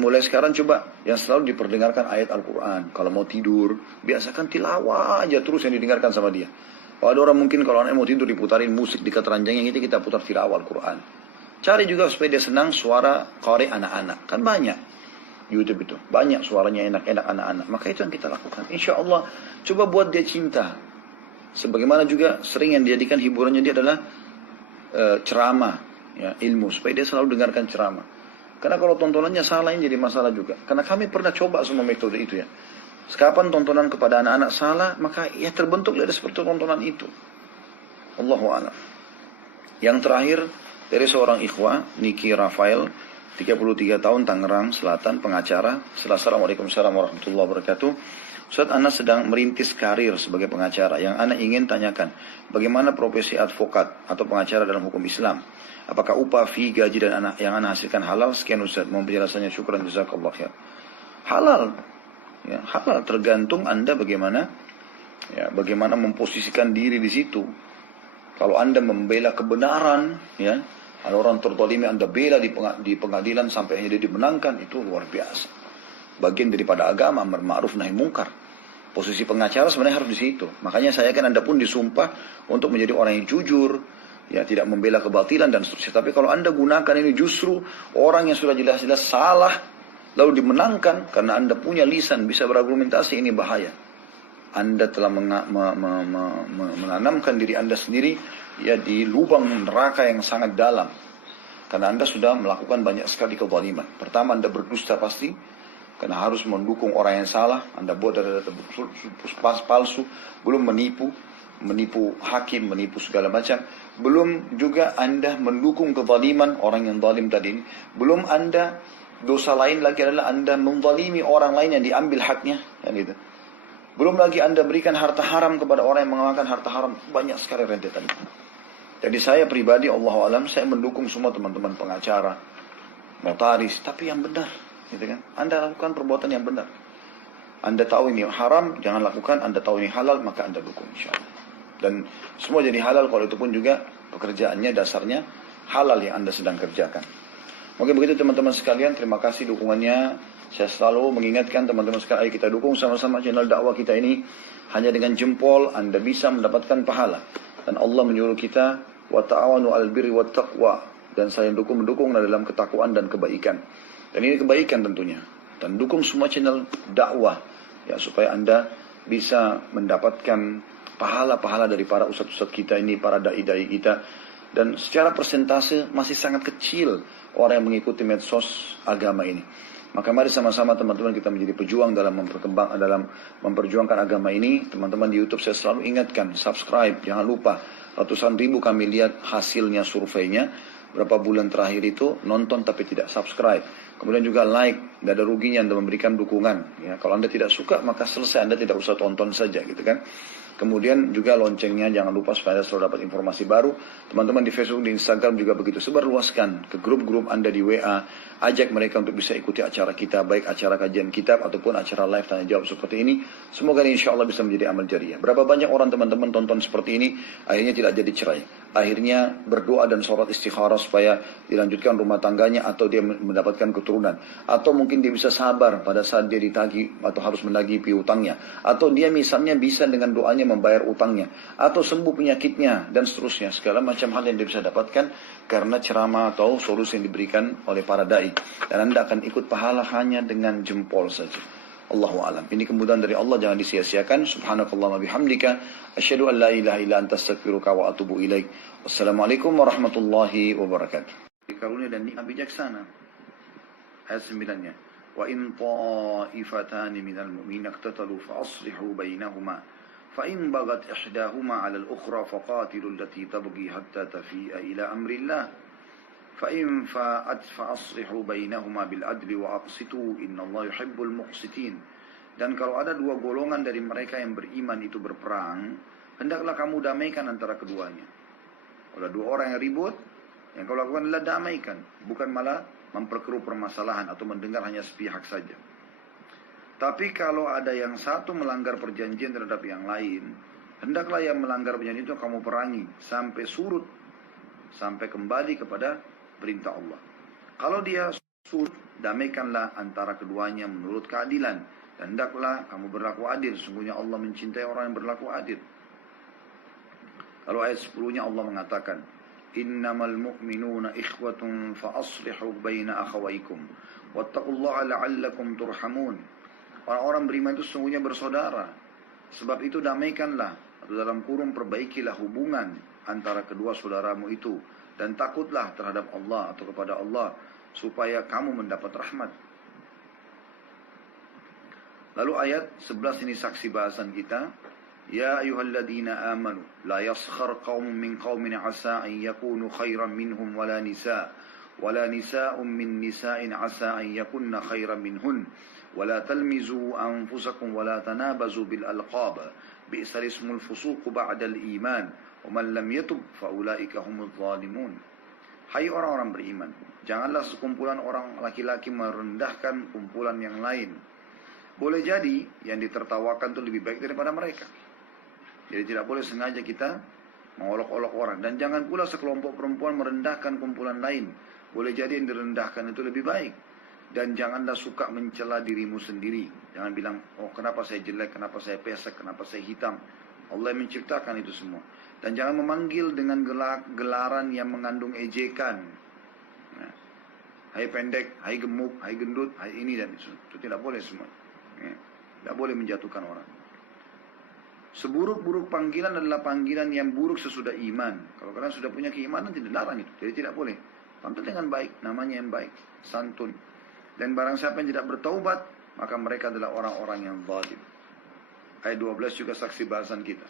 mulai sekarang coba yang selalu diperdengarkan ayat Al-Quran. Kalau mau tidur, biasakan tilawah aja terus yang didengarkan sama dia. Kalau ada orang mungkin kalau anaknya mau tidur diputarin musik dekat ranjangnya, itu kita putar tilawah Al-Quran. Cari juga supaya dia senang suara qari anak-anak. Kan banyak YouTube itu. Banyak suaranya enak-enak anak-anak. Maka itu yang kita lakukan. Insya Allah coba buat dia cinta. Sebagaimana juga sering yang dijadikan hiburannya dia adalah ceramah, ya, ilmu. Supaya dia selalu dengarkan ceramah. Karena kalau tontonannya salah ini jadi masalah juga. Karena kami pernah coba semua metode itu ya. Kapan tontonan kepada anak-anak salah, maka ya terbentuk dari seperti tontonan itu. Allahu a'lam. Yang terakhir dari seorang ikhwah, Niki Rafael, 33 tahun, Tangerang Selatan, pengacara. Assalamualaikum warahmatullahi wabarakatuh. Ustaz, Ana sedang merintis karir sebagai pengacara. Yang Ana ingin tanyakan, bagaimana profesi advokat atau pengacara dalam hukum Islam? Apakah upah, fee, gaji dan yang Ana hasilkan halal? Sekian Ustaz, mohon penjelasannya, syukran jazakallah khair. Halal. Ya, halal tergantung Anda bagaimana memposisikan diri di situ. Kalau Anda membela kebenaran, ya, ada orang terzalimi Anda bela di pengadilan sampai akhirnya dia dimenangkan, itu luar biasa. Bagian daripada agama, amar ma'ruf nahi mungkar. Posisi pengacara sebenarnya harus di situ. Makanya saya kan Anda pun disumpah untuk menjadi orang yang jujur, ya, tidak membela kebatilan dan seterusnya. Tapi kalau Anda gunakan ini justru orang yang sudah jelas-jelas salah lalu dimenangkan karena Anda punya lisan bisa berargumentasi, ini bahaya. Anda telah menanamkan diri Anda sendiri ya di lubang neraka yang sangat dalam. Karena Anda sudah melakukan banyak sekali kezaliman. Pertama, Anda berdusta pasti karena harus mendukung orang yang salah. Anda buat data-data palsu, belum menipu hakim, menipu segala macam. Belum juga Anda mendukung kezaliman orang yang zalim tadi ini. Belum Anda, dosa lain lagi adalah Anda menzalimi orang lain yang diambil haknya, kan gitu. Belum lagi Anda berikan harta haram kepada orang yang mengamalkan harta haram. Banyak sekali rentetan. Jadi saya pribadi, Allahu a'lam, saya mendukung semua teman-teman pengacara, notaris, tapi yang benar, gitu kan? Anda lakukan perbuatan yang benar. Anda tahu ini haram, jangan lakukan. Anda tahu ini halal, maka Anda dukung, insyaallah. Dan semua jadi halal kalau itu pun juga pekerjaannya dasarnya halal yang Anda sedang kerjakan. Mungkin begitu teman-teman sekalian, terima kasih dukungannya. Saya selalu mengingatkan teman-teman sekalian, ayo kita dukung sama-sama channel dakwah kita ini. Hanya dengan jempol Anda bisa mendapatkan pahala. Dan Allah menyuruh kita, wa ta'awanu 'alal birri wat taqwa, dan saling mendukung dalam ketakwaan dan kebaikan. Dan ini kebaikan tentunya. Dan dukung semua channel dakwah ya, supaya Anda bisa mendapatkan pahala-pahala dari para ustaz-ustaz kita ini, para dai-dai kita. Dan secara persentase masih sangat kecil orang yang mengikuti medsos agama ini. Maka mari sama-sama teman-teman kita menjadi pejuang dalam memperjuangkan agama ini. Teman-teman di YouTube saya selalu ingatkan, subscribe, jangan lupa. Ratusan ribu kami lihat hasilnya surveinya. Berapa bulan terakhir itu nonton tapi tidak subscribe. Kemudian juga like, tidak ada ruginya Anda memberikan dukungan. Ya, kalau Anda tidak suka maka selesai, Anda tidak usah tonton saja gitu kan. Kemudian juga loncengnya jangan lupa supaya Anda selalu dapat informasi baru. Teman-teman di Facebook, di Instagram juga begitu. Sebarluaskan ke grup-grup Anda di WA. Ajak mereka untuk bisa ikuti acara kita, baik acara kajian kitab ataupun acara live tanya jawab seperti ini. Semoga insya Allah bisa menjadi amal jariah. Berapa banyak orang teman-teman tonton seperti ini, akhirnya tidak jadi cerai. Akhirnya berdoa dan sholat istikharah supaya dilanjutkan rumah tangganya atau dia mendapatkan keturunan. Atau mungkin dia bisa sabar pada saat dia ditagih atau harus menagih piutangnya. Atau dia misalnya bisa dengan doanya membayar utangnya. Atau sembuh penyakitnya dan seterusnya. Segala macam hal yang dia bisa dapatkan karena ceramah atau solusi yang diberikan oleh para da'i. Dan Anda akan ikut pahala hanya dengan jempol saja. Allahu a'lam. Ini kemudahan dari Allah, jangan disia-siakan. Subhanakallahumma bihamdika asyhadu an la ilaha illa anta astaghfiruka wa atubu ilaik. Wassalamualaikum warahmatullahi wabarakatuh. Karunia dan nikmat bijaksana. Ayat 9-nya. Wa in ta'ifatani minal mu'minin iqtatalu fa aslihu bainahuma fa in baghat ihdahuma 'ala al-ukhra faqatilu allati tabghi hatta tafi'a ila amrillah. فإن فاءت فأصلحوا بينهما بالعدل وأقسطوا إن الله يحب المقسطين. Dan kalau ada dua golongan dari mereka yang beriman itu berperang, hendaklah kamu damaikan antara keduanya. Kalau dua orang yang ribut, yang kau lakukan adalah damaikan, bukan malah memperkeruh permasalahan atau mendengar hanya sepihak saja. Tapi kalau ada yang satu melanggar perjanjian terhadap yang lain, hendaklah yang melanggar perjanjian itu kamu perangi sampai surut, sampai kembali kepada perintah Allah. Kalau dia surut, damaikanlah antara keduanya menurut keadilan. Dan hendaklah kamu berlaku adil. Sesungguhnya Allah mencintai orang yang berlaku adil. Lalu ayat 10-nya Allah mengatakan, Innamal mu'minuna ikhwatun fa aslihu baina akhawaikum wattaqullaha la'allakum turhamun. Orang-orang beriman itu sesungguhnya bersaudara. Sebab itu damaikanlah, atau dalam kurung perbaikilah hubungan antara kedua saudaramu itu. Dan takutlah terhadap Allah atau kepada Allah supaya kamu mendapat rahmat. Lalu ayat 11 ini saksi bahasan kita. Ya ayyuhalladzina amanu la yaskhar qaumun min qaumin asa an yakunu khairan minhum wala nisa'un min nisa'in asa an yakunna khairan minhun wala talmizu anfusakum wala tanabazu bil alqab bi'sal ismul fusuq ba'dal iman. وَمَنْ لَمْ يَتُبْ فَأُولَٰئِكَ هُمُ الظَّالِمُونَ. Hai orang-orang beriman, janganlah sekumpulan orang laki-laki merendahkan kumpulan yang lain. Boleh jadi yang ditertawakan itu lebih baik daripada mereka. Jadi tidak boleh sengaja kita mengolok-olok orang. Dan jangan pula sekelompok perempuan merendahkan kumpulan lain. Boleh jadi yang direndahkan itu lebih baik. Dan janganlah suka mencela dirimu sendiri. Jangan bilang, oh kenapa saya jelek, kenapa saya pesek, kenapa saya hitam. Allah yang menciptakan itu semua. Dan jangan memanggil dengan gelaran yang mengandung ejekan. Nah, hai pendek, hai gemuk, hai gendut, hai ini dan itu. Itu tidak boleh semua. Tidak boleh menjatuhkan orang. Seburuk-buruk panggilan adalah panggilan yang buruk sesudah iman. Kalau kalian sudah punya keimanan tidak larang itu. Jadi tidak boleh. Panggil dengan baik, namanya yang baik, santun. Dan barang siapa yang tidak bertaubat, maka mereka adalah orang-orang yang zalim. Ayat 12 juga saksi bahasan kita.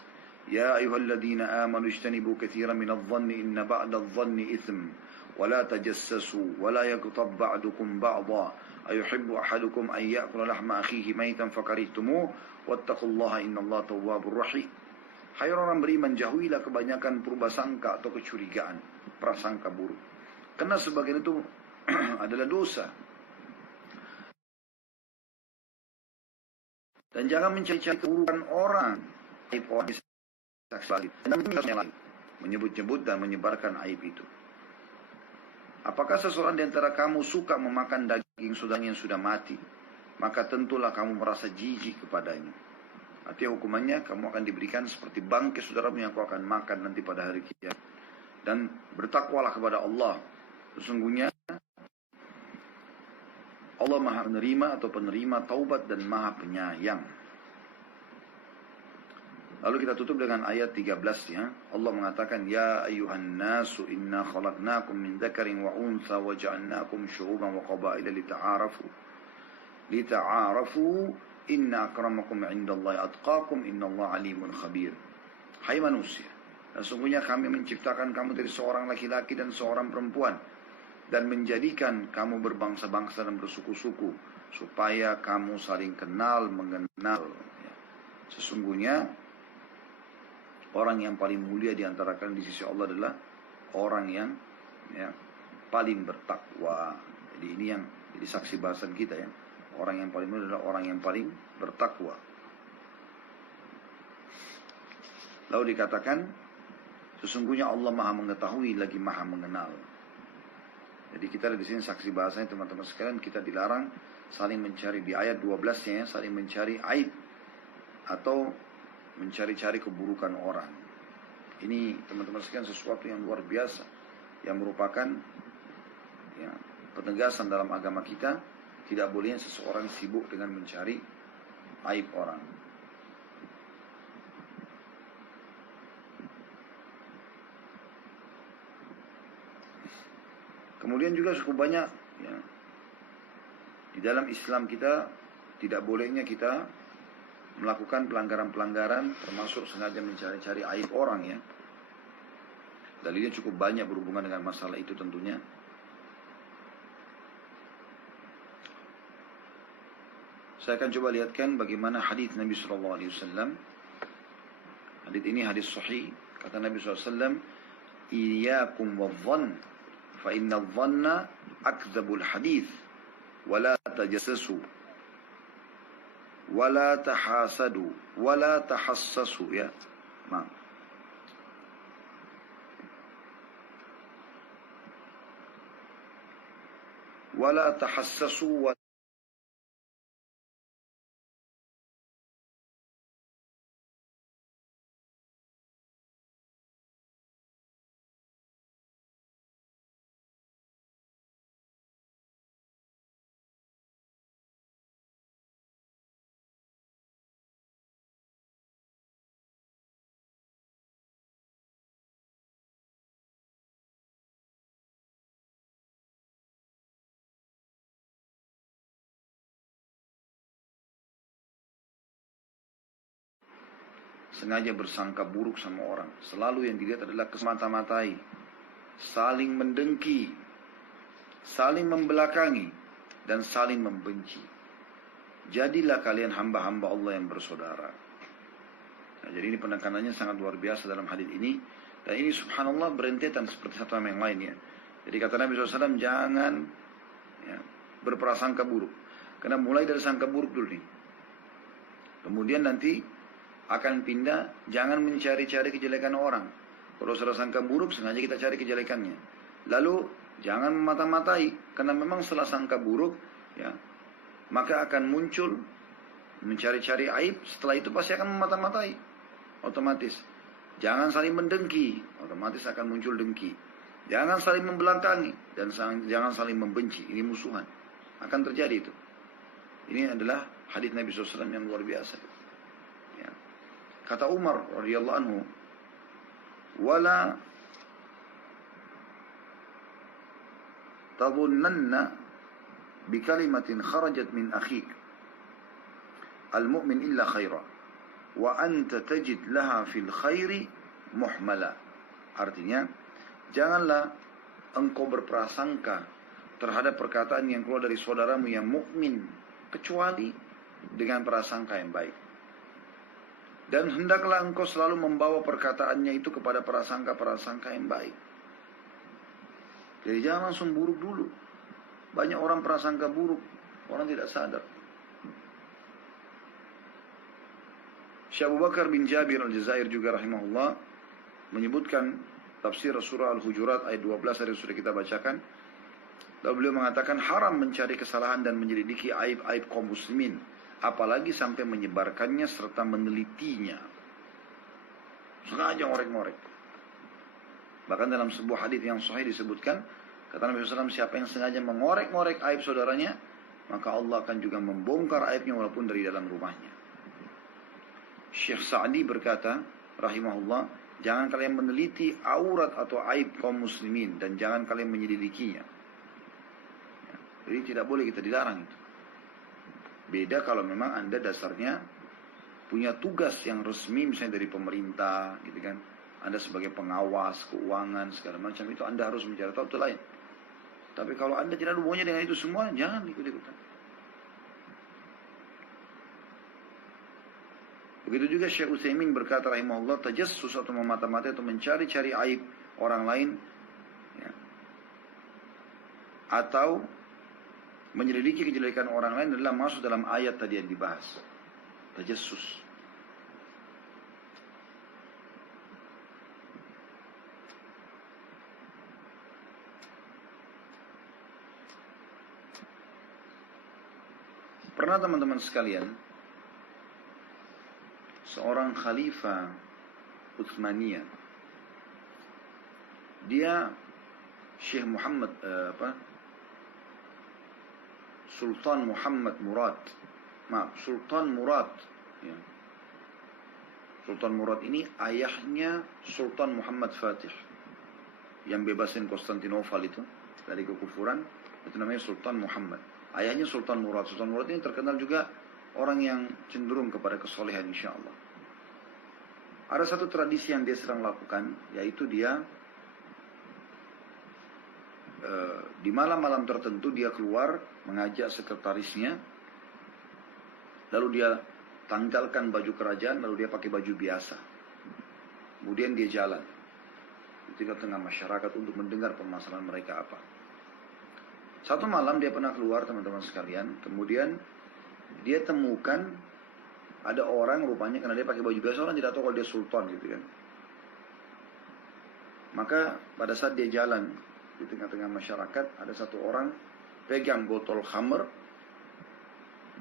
Ya ayyuhalladzina amanu ijtanibu katsiran minadh dhanni inna ba'dadh dhanni itsm wa la tajassasu wa la yaghtab ba'dukum ba'dha ayuhibbu ahadukum an ya'kula lahma akhihi maytan fakarihtumuh wattaqullaha innallaha tawwabur rahim. Hai orang beriman, jauhilah kebanyakan prasangka atau kecurigaan, prasangka buruk. Karena sebagian itu adalah dosa. Dan jangan mencari-cari keburukan orang, aib orang dan menyebut-nyebut dan menyebarkan aib itu. Apakah seseorang di antara kamu suka memakan daging saudaranya yang sudah mati? Maka tentulah kamu merasa jijik kepadanya. Artinya hukumannya kamu akan diberikan seperti bangkai saudaramu yang kau akan makan nanti pada hari kiamat. Dan bertakwalah kepada Allah. Sesungguhnya Allah maha menerima atau penerima taubat dan maha penyayang. Lalu kita tutup dengan ayat 13 ya. Allah mengatakan, Ya ayuhan nasu inna khalaqnakum min dzakarin wa untha wa ja'alnakum syu'uban wa qabaila lita'arafu. lita'arafu inna akramakum 'indallahi atqakum innallaha alimun khabir. Hai manusia, sesungguhnya kami menciptakan kamu dari seorang laki-laki dan seorang perempuan dan menjadikan kamu berbangsa-bangsa dan bersuku-suku supaya kamu saling kenal mengenal. Sesungguhnya orang yang paling mulia di antara kalian di sisi Allah adalah orang yang paling bertakwa. Jadi ini yang jadi saksi bahasan kita ya. Orang yang paling mulia adalah orang yang paling bertakwa. Lalu dikatakan, sesungguhnya Allah Maha mengetahui lagi Maha mengenal. Jadi kita di sini saksi bahasanya teman-teman sekalian, kita dilarang saling mencari di ayat 12-nya ya, saling mencari aib atau mencari-cari keburukan orang. Ini teman-teman sekalian sesuatu yang luar biasa, yang merupakan ya, penegasan dalam agama kita. Tidak boleh seseorang sibuk dengan mencari aib orang. Kemudian juga cukup banyak ya, di dalam Islam kita tidak bolehnya kita melakukan pelanggaran-pelanggaran termasuk sengaja mencari-cari aib orang ya. Dalilnya cukup banyak berhubungan dengan masalah itu tentunya. Saya akan coba lihatkan bagaimana hadis Nabi SAW. Hadis ini hadis sahih. Kata Nabi SAW, "Iyyakum wadh-dhann, fa inna adh-dhanna akdzabul hadits, wa la tajassasu, wa la tahasadu, wa la tahassasu." Ya. Nah. Wa la tahassasu sengaja bersangka buruk sama orang. Selalu yang dilihat adalah kesemata-matai, saling mendengki, saling membelakangi, dan saling membenci. Jadilah kalian hamba-hamba Allah yang bersaudara. Nah, jadi ini penekanannya sangat luar biasa dalam hadis ini. Dan ini subhanallah berentetan seperti satu sama yang lain ya. Jadi kata Nabi SAW, jangan ya, berprasangka buruk. Karena mulai dari sangka buruk dulu nih. Kemudian nanti akan pindah, jangan mencari-cari kejelekan orang. Kalau sudah sangka buruk, sengaja kita cari kejelekannya. Lalu jangan memata-matai, karena memang setelah sangka buruk, ya, maka akan muncul mencari-cari aib. Setelah itu pasti akan memata-matai, otomatis. Jangan saling mendengki, otomatis akan muncul dengki. Jangan saling membelakangi dan jangan saling membenci. Ini musuhan, akan terjadi itu. Ini adalah hadis Nabi SAW yang luar biasa. Kata Umar radhiyallahu anhu, "Wala tadhunnanna bi kalimatin kharajat min akhik al-mu'min illa khaira wa anta tajid laha fil khairi muhmala." Artinya, janganlah engkau berprasangka terhadap perkataan yang keluar dari saudaramu yang mukmin kecuali dengan prasangka yang baik. Dan hendaklah engkau selalu membawa perkataannya itu kepada prasangka-prasangka yang baik. Jadi jangan langsung buruk dulu. Banyak orang prasangka buruk, orang tidak sadar. Syekh Abu Bakar bin Jabir al-Jazair juga rahimahullah menyebutkan tafsir surah Al-Hujurat ayat 12 yang sudah kita bacakan. Lalu beliau mengatakan haram mencari kesalahan dan menyelidiki aib-aib kaum muslimin, apalagi sampai menyebarkannya serta menelitinya. Sengaja ngorek-ngorek. Bahkan dalam sebuah hadis yang sahih disebutkan, kata Nabi SAW, siapa yang sengaja mengorek-ngorek aib saudaranya, maka Allah akan juga membongkar aibnya walaupun dari dalam rumahnya. Syekh Sa'di berkata, rahimahullah, jangan kalian meneliti aurat atau aib kaum muslimin dan jangan kalian menyelidikinya. Jadi tidak boleh, kita dilarang itu. Beda kalau memang Anda dasarnya punya tugas yang resmi misalnya dari pemerintah gitu kan. Anda sebagai pengawas keuangan segala macam itu Anda harus mencari tahu, itu lain. Tapi kalau Anda tidak ada hubungannya dengan itu semua, jangan ikut-ikutan. Begitu juga Syekh Utsaimin berkata rahimahullah, tajassus atau memata-mata atau mencari-cari aib orang lain, ya, atau menyelidiki kejelekan orang lain adalah masuk dalam ayat tadi yang dibahas. Tajassus. Pernah teman-teman sekalian, seorang khalifah Utsmaniyah, dia Syekh Muhammad Sultan Muhammad Murad, Sultan Murad, ya. Sultan Murad ini ayahnya Sultan Muhammad Fatih yang bebasin Konstantinopel itu dari kekufuran, itu namanya Sultan Muhammad. Ayahnya Sultan Murad. Sultan Murad ini terkenal juga orang yang cenderung kepada kesolehan insya Allah. Ada satu tradisi yang dia sedang lakukan, yaitu dia di malam-malam tertentu dia keluar mengajak sekretarisnya, lalu dia tanggalkan baju kerajaan, lalu dia pakai baju biasa. Kemudian dia jalan di tengah-tengah masyarakat untuk mendengar permasalahan mereka apa. Satu malam dia pernah keluar teman-teman sekalian, kemudian dia temukan ada orang rupanya karena dia pakai baju biasa, orang tidak tahu kalau dia sultan gitu kan. Maka pada saat dia jalan di tengah-tengah masyarakat, ada satu orang pegang botol khamr,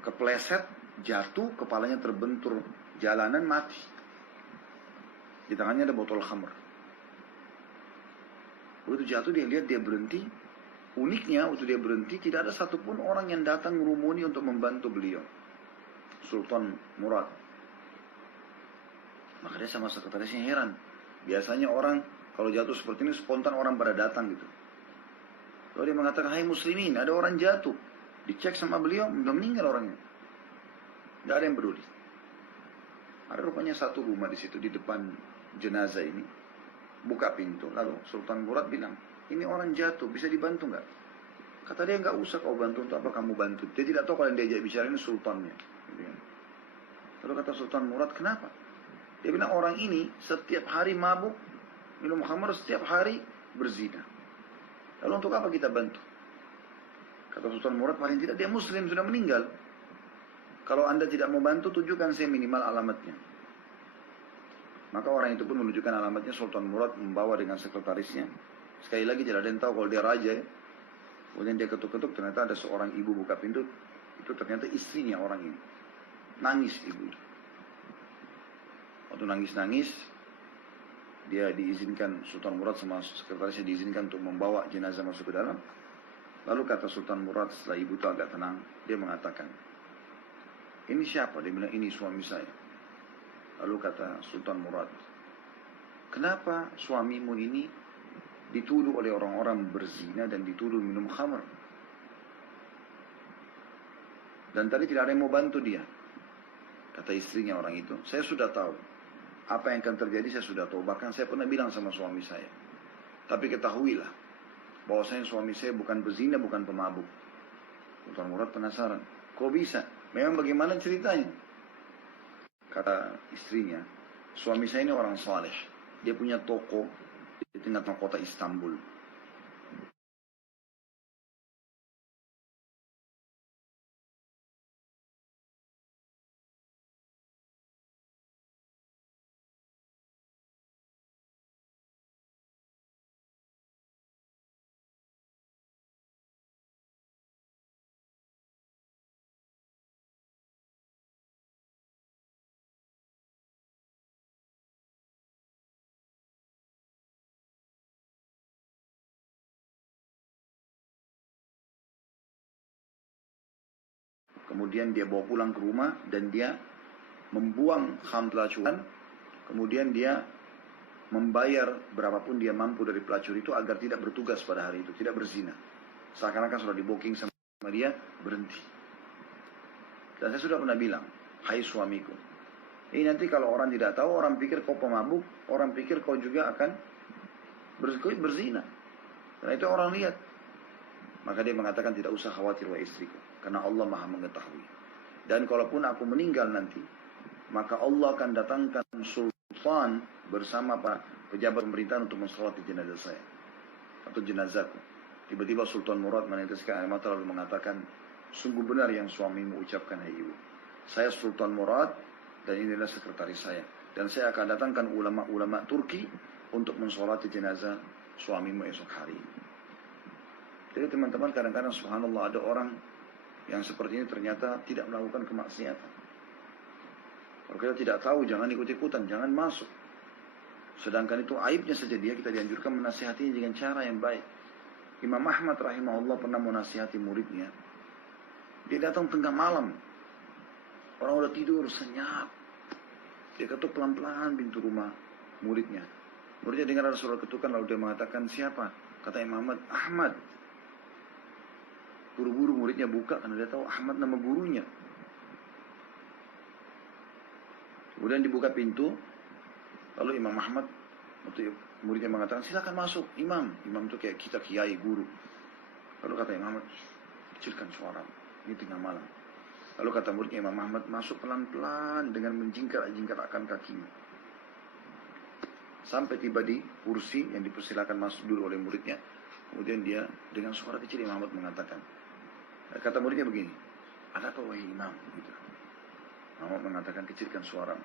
kepleset, jatuh, kepalanya terbentur jalanan, mati. Di tangannya ada botol khamr. Begitu jatuh dia lihat, dia berhenti. Uniknya waktu dia berhenti tidak ada satupun orang yang datang merumuni untuk membantu beliau, Sultan Murad. Maka dia sama sekretarisnya heran. Biasanya orang kalau jatuh seperti ini spontan orang pada datang gitu. Lalu dia mengatakan, hai muslimin, ada orang jatuh. Dicek sama beliau, sudah meninggal orangnya. Tidak ada yang peduli. Ada rupanya satu rumah di situ di depan jenazah ini. Buka pintu, lalu Sultan Murad bilang, ini orang jatuh, bisa dibantu nggak? Kata dia, nggak usah kau bantu, untuk apa kamu bantu? Dia tidak tahu kalau yang diajak bicara ini sultannya. Lalu kata Sultan Murad, kenapa? Dia bilang, orang ini setiap hari mabuk, minum khamr, setiap hari berzina. Lalu untuk apa kita bantu? Kata Sultan Murad, paling tidak dia muslim, sudah meninggal. Kalau anda tidak mau bantu, tunjukkan saya minimal alamatnya. Maka orang itu pun menunjukkan alamatnya. Sultan Murad membawa dengan sekretarisnya. Sekali lagi tidak ada yang tahu kalau dia raja ya. Kemudian dia ketuk-ketuk, ternyata ada seorang ibu buka pintu. Itu ternyata istrinya orang ini. Nangis ibu itu. Waktu nangis-nangis, dia diizinkan, Sultan Murad sama sekretarisnya diizinkan untuk membawa jenazah masuk ke dalam. Lalu kata Sultan Murad setelah ibu itu agak tenang, dia mengatakan, ini siapa? Dia bilang, ini suami saya. Lalu kata Sultan Murad, kenapa suamimu ini dituduh oleh orang-orang berzina dan dituduh minum khamr? Dan tadi tidak ada yang mau bantu dia. Kata istrinya orang itu, saya sudah tahu. Apa yang akan terjadi saya sudah tahu. Bahkan saya pernah bilang sama suami saya. Tapi ketahuilah, bahwasanya suami saya bukan berzina, bukan pemabuk. Sultan Murad penasaran. Kok bisa? Memang bagaimana ceritanya? Kata istrinya, suami saya ini orang saleh. Dia punya toko di tengah-tengah kota Istanbul. Kemudian dia bawa pulang ke rumah dan dia membuang khamr pelacuran. Kemudian dia membayar berapapun dia mampu dari pelacur itu agar tidak bertugas pada hari itu, tidak berzina. Seakan-akan sudah di booking sama dia, berhenti. Dan saya sudah pernah bilang, hai suamiku, ini nanti kalau orang tidak tahu, orang pikir kau pemabuk, orang pikir kau juga akan berzina. Karena itu orang lihat. Maka dia mengatakan tidak usah khawatir wahai istriku, karena Allah Maha mengetahui. Dan kalaupun aku meninggal nanti, maka Allah akan datangkan sultan bersama pejabat pemerintahan untuk mensolati jenazah saya atau jenazahku. Tiba-tiba Sultan Murad meneteskan air mata lalu mengatakan, sungguh benar yang suamimu ucapkan, hai ibu. Saya Sultan Murad dan inilah sekretaris saya. Dan saya akan datangkan ulama-ulama Turki untuk mensolati jenazah suamimu esok hari ini. Jadi teman-teman, kadang-kadang subhanallah ada orang yang seperti ini ternyata tidak melakukan kemaksiatan. Kalau kita tidak tahu, jangan ikut-ikutan, jangan masuk. Sedangkan itu aibnya saja dia, kita dianjurkan menasihatinya dengan cara yang baik. Imam Ahmad rahimahullah pernah menasihati muridnya. Dia datang tengah malam. Orang udah tidur, senyap. Dia ketuk pelan-pelan pintu rumah muridnya. Muridnya dengar ada suara ketukan, lalu dia mengatakan, siapa? Kata Imam Ahmad, Ahmad. Buru-buru muridnya buka, karena dia tahu Ahmad nama gurunya. Kemudian dibuka pintu, lalu Imam Ahmad, muridnya mengatakan, silakan masuk, Imam. Imam itu kayak kita kiai, guru. Lalu kata Imam Ahmad, kecilkan suara, ini tengah malam. Lalu kata muridnya Imam Ahmad, masuk pelan-pelan dengan menjingkrak-jingkrakkan kakinya. Sampai tiba di kursi yang dipersilakan masuk dulu oleh muridnya. Kemudian dia dengan suara kecil Imam Ahmad mengatakan, kata muridnya begini, ada apa wahai Imam? Gitu. Imam Ahmad mengatakan, kecilkan suaramu.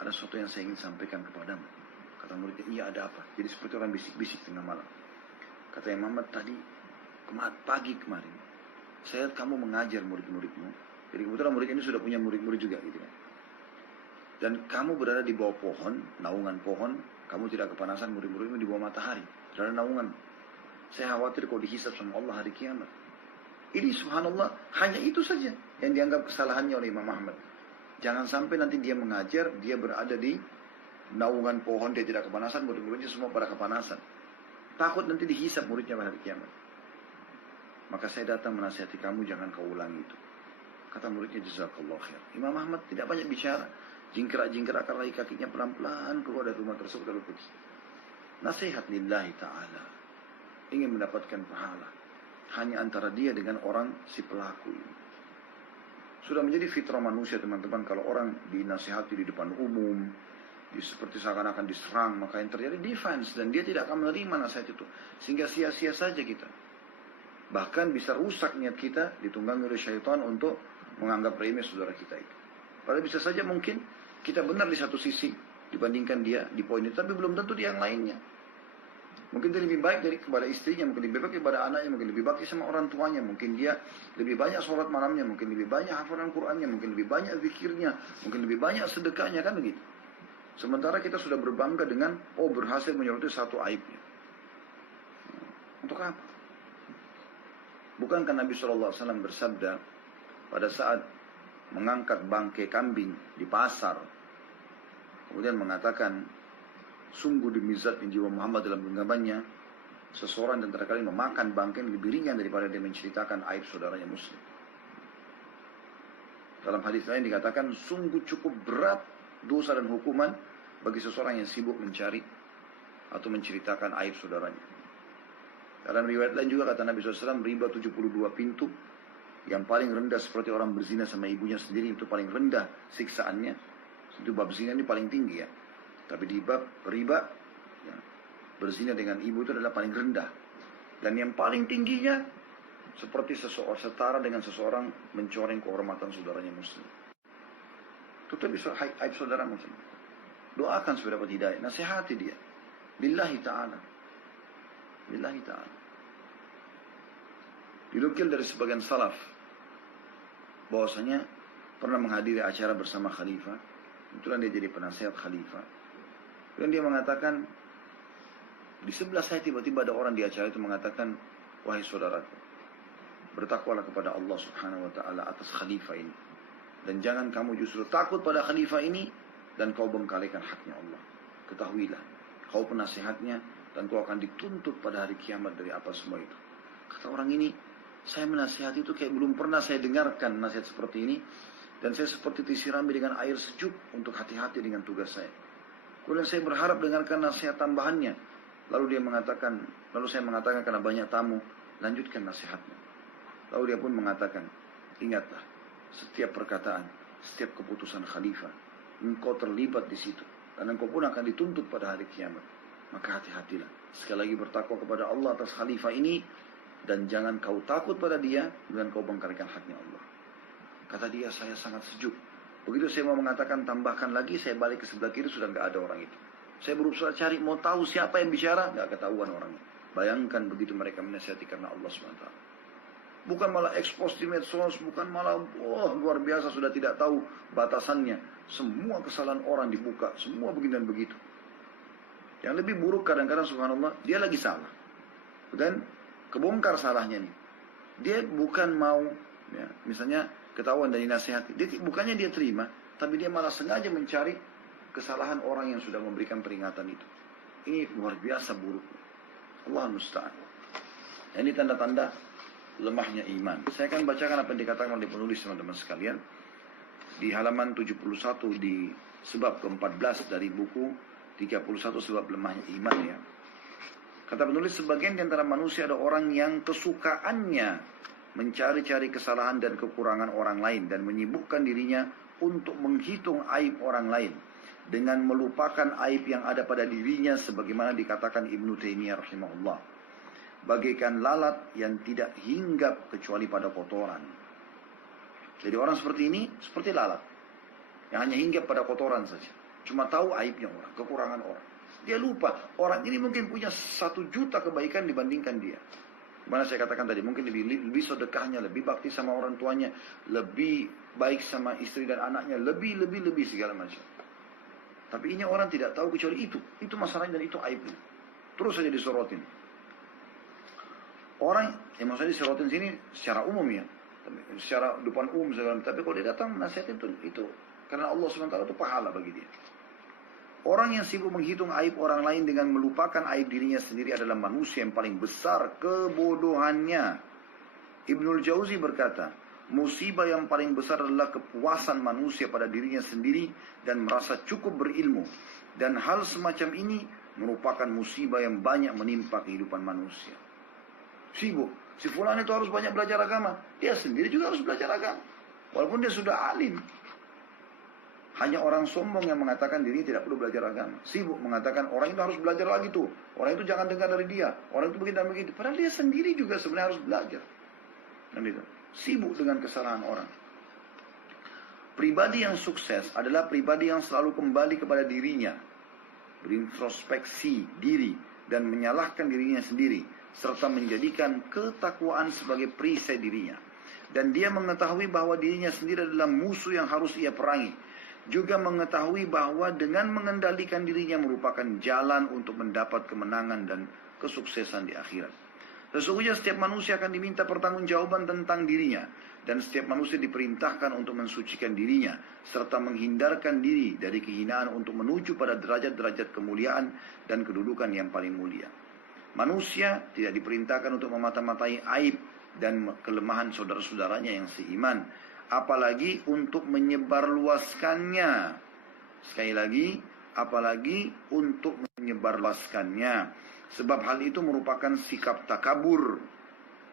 Ada sesuatu yang saya ingin sampaikan kepadamu. Kata muridnya, iya ada apa? Jadi seperti orang bisik-bisik tengah malam. Kata Imam Ahmad, tadi pagi kemarin, saya lihat kamu mengajar murid-muridmu. Jadi kebetulan murid ini sudah punya murid-murid juga gitu kan. Dan kamu berada di bawah pohon, naungan pohon, kamu tidak kepanasan, murid-muridmu di bawah matahari, berada naungan. Saya khawatir kau dihisab sama Allah hari kiamat. Ini subhanallah, hanya itu saja yang dianggap kesalahannya oleh Imam Ahmad. Jangan sampai nanti dia mengajar, dia berada di naungan pohon, dia tidak kepanasan, murid-muridnya semua pada kepanasan. Takut nanti dihisab muridnya pada hari kiamat. Maka saya datang menasihati kamu, jangan kau ulangi itu. Kata muridnya, jazakallah khair. Imam Ahmad tidak banyak bicara. Jingkrak-jingkrakkan lagi kakinya pelan-pelan keluar dari rumah tersebut lalu pergi. Nasihat lillahi ta'ala. Ingin mendapatkan pahala. Hanya antara dia dengan orang si pelaku ini. Sudah menjadi fitrah manusia teman-teman. Kalau orang dinasihati di depan umum, seperti seakan-akan diserang, maka yang terjadi defense. Dan dia tidak akan menerima nasihat itu. Sehingga sia-sia saja kita. Bahkan bisa rusak niat kita, ditunggangi oleh syaitan untuk menganggap remeh saudara kita itu. Padahal bisa saja mungkin kita benar di satu sisi dibandingkan dia di poin itu, tapi belum tentu di yang lainnya. Mungkin dia lebih baik kepada istrinya, mungkin lebih baik kepada anaknya, mungkin lebih baik sama orang tuanya, mungkin dia lebih banyak sholat malamnya, mungkin lebih banyak hafalan Qur'annya, mungkin lebih banyak zikirnya, mungkin lebih banyak sedekahnya, kan begitu. Sementara kita sudah berbangga dengan, berhasil menyoroti satu aibnya. Untuk apa? Bukankah Nabi SAW bersabda pada saat mengangkat bangkai kambing di pasar, kemudian mengatakan, sungguh demi zat yang jiwa Muhammad dalam genggamannya, seseorang di antara kalian memakan bangkai lebih ringan daripada dia menceritakan aib saudaranya muslim. Dalam hadis lain dikatakan, sungguh cukup berat dosa dan hukuman bagi seseorang yang sibuk mencari atau menceritakan aib saudaranya. Dalam riwayat lain juga kata Nabi SAW, riba 72 pintu, yang paling rendah seperti orang berzina sama ibunya sendiri, itu paling rendah siksaannya. Itu bab zina ini paling tinggi ya. Tapi di bab riba, ya, berzina dengan ibu itu adalah paling rendah. Dan yang paling tingginya, seperti seseorang setara dengan seseorang mencoreng kehormatan saudaranya muslim. Itu bisa aib saudara muslim. Doakan supaya dapat hidayah, nasihati dia. Billahi ta'ala. Billahi ta'ala. Dinukil dari sebagian salaf bahwasanya pernah menghadiri acara bersama khalifah. Kebetulan dia jadi penasihat khalifah. Dan dia mengatakan, di sebelah saya tiba-tiba ada orang di acara itu mengatakan, wahai saudaraku, bertakwalah kepada Allah Subhanahu wa ta'ala atas khalifah ini. Dan jangan kamu justru takut pada khalifah ini dan kau bengkalikan haknya Allah. Ketahuilah, kau penasihatnya dan kau akan dituntut pada hari kiamat dari apa semua itu. Kata orang ini, Saya menasihati itu kayak belum pernah saya dengarkan nasihat seperti ini. Dan saya seperti disirami dengan air sejuk untuk hati-hati dengan tugas saya. Kemudian saya berharap dengarkan nasihat tambahannya. Lalu saya mengatakan karena banyak tamu, lanjutkan nasihatnya. Lalu dia pun mengatakan, ingatlah, setiap perkataan, setiap keputusan khalifah, engkau terlibat di situ. Dan engkau pun akan dituntut pada hari kiamat. Maka hati-hatilah. Sekali lagi bertakwa kepada Allah atas khalifah ini. Dan jangan kau takut pada dia dan kau bangkarkan haknya Allah. Kata dia, saya sangat sejuk. Begitu saya mau mengatakan tambahkan lagi, saya balik ke sebelah kiri, sudah nggak ada orang itu. Saya berusaha cari, mau tahu siapa yang bicara, nggak ketahuan orangnya. Bayangkan begitu mereka menasihati karena Allah SWT. Bukan malah expose di medsos, bukan malah luar biasa sudah tidak tahu batasannya. Semua kesalahan orang dibuka, semua begini dan begitu. Yang lebih buruk kadang-kadang subhanallah, dia lagi salah. Dan kebongkar salahnya nih. Dia bukan mau, ya, misalnya ketahuan dari nasihat. Bukannya dia terima, tapi dia malah sengaja mencari kesalahan orang yang sudah memberikan peringatan itu. Ini luar biasa buruk. Allah musta'an. Ini tanda-tanda lemahnya iman. Saya akan bacakan apa yang dikatakan oleh penulis teman-teman sekalian. Di halaman 71 di sebab ke-14 dari buku 31 sebab lemahnya iman ya. Kata penulis, sebagian di antara manusia ada orang yang kesukaannya mencari-cari kesalahan dan kekurangan orang lain dan menyibukkan dirinya untuk menghitung aib orang lain dengan melupakan aib yang ada pada dirinya sebagaimana dikatakan Ibnu Taimiyah rahimahullah. Bagaikan lalat yang tidak hinggap kecuali pada kotoran. Jadi orang seperti ini seperti lalat yang hanya hinggap pada kotoran saja. Cuma tahu aibnya orang, kekurangan orang. Dia lupa, orang ini mungkin punya 1 juta kebaikan dibandingkan dia. Mana saya katakan tadi, mungkin lebih sedekahnya, lebih bakti sama orang tuanya, lebih baik sama istri dan anaknya, lebih segala macam. Tapi ini orang tidak tahu kecuali itu. Itu masalahnya dan itu aibnya. Terus saja disorotin. Orang yang maksudnya disorotin sini secara umum ya, secara depan umum segala macam. Tapi kalau dia datang nasihatin itu karena Allah SWT itu pahala bagi dia. Orang yang sibuk menghitung aib orang lain dengan melupakan aib dirinya sendiri adalah manusia yang paling besar kebodohannya. Ibnul Jauzi berkata, musibah yang paling besar adalah kepuasan manusia pada dirinya sendiri dan merasa cukup berilmu. Dan hal semacam ini merupakan musibah yang banyak menimpa kehidupan manusia. Sibuk, si fulan itu harus banyak belajar agama. Dia sendiri juga harus belajar agama. Walaupun dia sudah alim. Hanya orang sombong yang mengatakan diri tidak perlu belajar agama. Sibuk mengatakan orang itu harus belajar lagi tuh. Orang itu jangan dengar dari dia. Orang itu begini dan begitu. Padahal dia sendiri juga sebenarnya harus belajar. Dan itu. Sibuk dengan kesalahan orang. Pribadi yang sukses adalah pribadi yang selalu kembali kepada dirinya. Berintrospeksi diri dan menyalahkan dirinya sendiri. Serta menjadikan ketakwaan sebagai perisai dirinya. Dan dia mengetahui bahwa dirinya sendiri adalah musuh yang harus ia perangi. Juga mengetahui bahwa dengan mengendalikan dirinya merupakan jalan untuk mendapat kemenangan dan kesuksesan di akhirat. Sesungguhnya setiap manusia akan diminta pertanggungjawaban tentang dirinya. Dan setiap manusia diperintahkan untuk mensucikan dirinya. Serta menghindarkan diri dari kehinaan untuk menuju pada derajat-derajat kemuliaan dan kedudukan yang paling mulia. Manusia tidak diperintahkan untuk memata-matai aib dan kelemahan saudara-saudaranya yang seiman. Apalagi untuk menyebarluaskannya. Sekali lagi, apalagi untuk menyebarluaskannya. Sebab hal itu merupakan sikap takabur,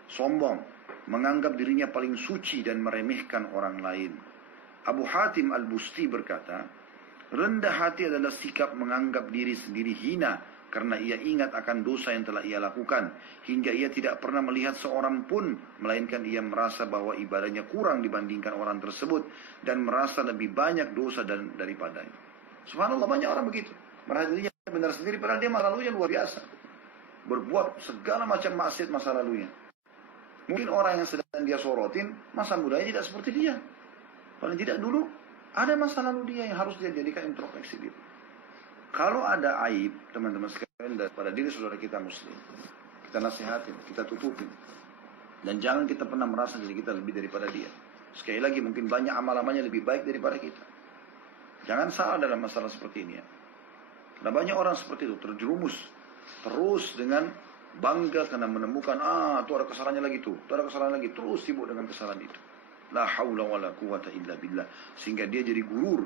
sombong, menganggap dirinya paling suci dan meremehkan orang lain. Abu Hatim Al-Busti berkata, rendah hati adalah sikap menganggap diri sendiri hina karena ia ingat akan dosa yang telah ia lakukan, hingga ia tidak pernah melihat seorang pun, melainkan ia merasa bahwa ibadahnya kurang dibandingkan orang tersebut, dan merasa lebih banyak dosa daripadanya. Subhanallah, banyak orang begitu, merasa dirinya benar sendiri, padahal dia masa lalunya luar biasa, berbuat segala macam maksiat masa lalunya. Mungkin orang yang sedang dia sorotin, masa mudanya tidak seperti dia. Paling tidak dulu, ada masa lalu dia yang harus dia jadikan introspeksi diri. Kalau ada aib, teman-teman sekalian, pada diri saudara kita muslim, kita nasihatin, kita tutupin. Dan jangan kita pernah merasa diri kita lebih daripada dia. Sekali lagi, mungkin banyak amal-amalnya lebih baik daripada kita. Jangan salah dalam masalah seperti ini ya. Karena banyak orang seperti itu, terjerumus terus dengan bangga karena menemukan, tuh ada kesalahannya lagi tuh, ada kesalahan lagi, terus sibuk dengan kesalahan itu. La haula wala quwata illa billah. Sehingga dia jadi gurur,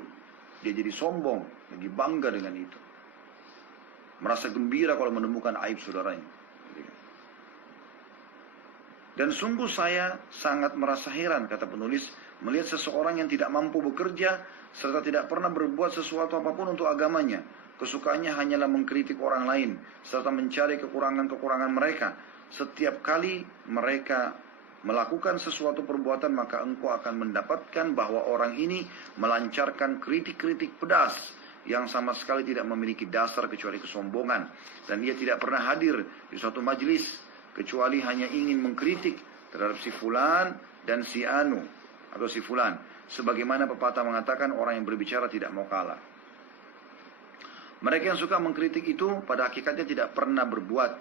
dia jadi sombong, jadi bangga dengan itu. Merasa gembira kalau menemukan aib saudaranya. Dan sungguh saya sangat merasa heran, kata penulis, melihat seseorang yang tidak mampu bekerja, serta tidak pernah berbuat sesuatu apapun untuk agamanya. Kesukaannya hanyalah mengkritik orang lain, serta mencari kekurangan-kekurangan mereka. Setiap kali mereka melakukan sesuatu perbuatan, maka engkau akan mendapatkan bahwa orang ini melancarkan kritik-kritik pedas, yang sama sekali tidak memiliki dasar kecuali kesombongan. Dan dia tidak pernah hadir di suatu majelis, kecuali hanya ingin mengkritik terhadap si fulan dan si anu atau si fulan. Sebagaimana pepatah mengatakan, orang yang berbicara tidak mau kalah. Mereka yang suka mengkritik itu pada hakikatnya tidak pernah berbuat.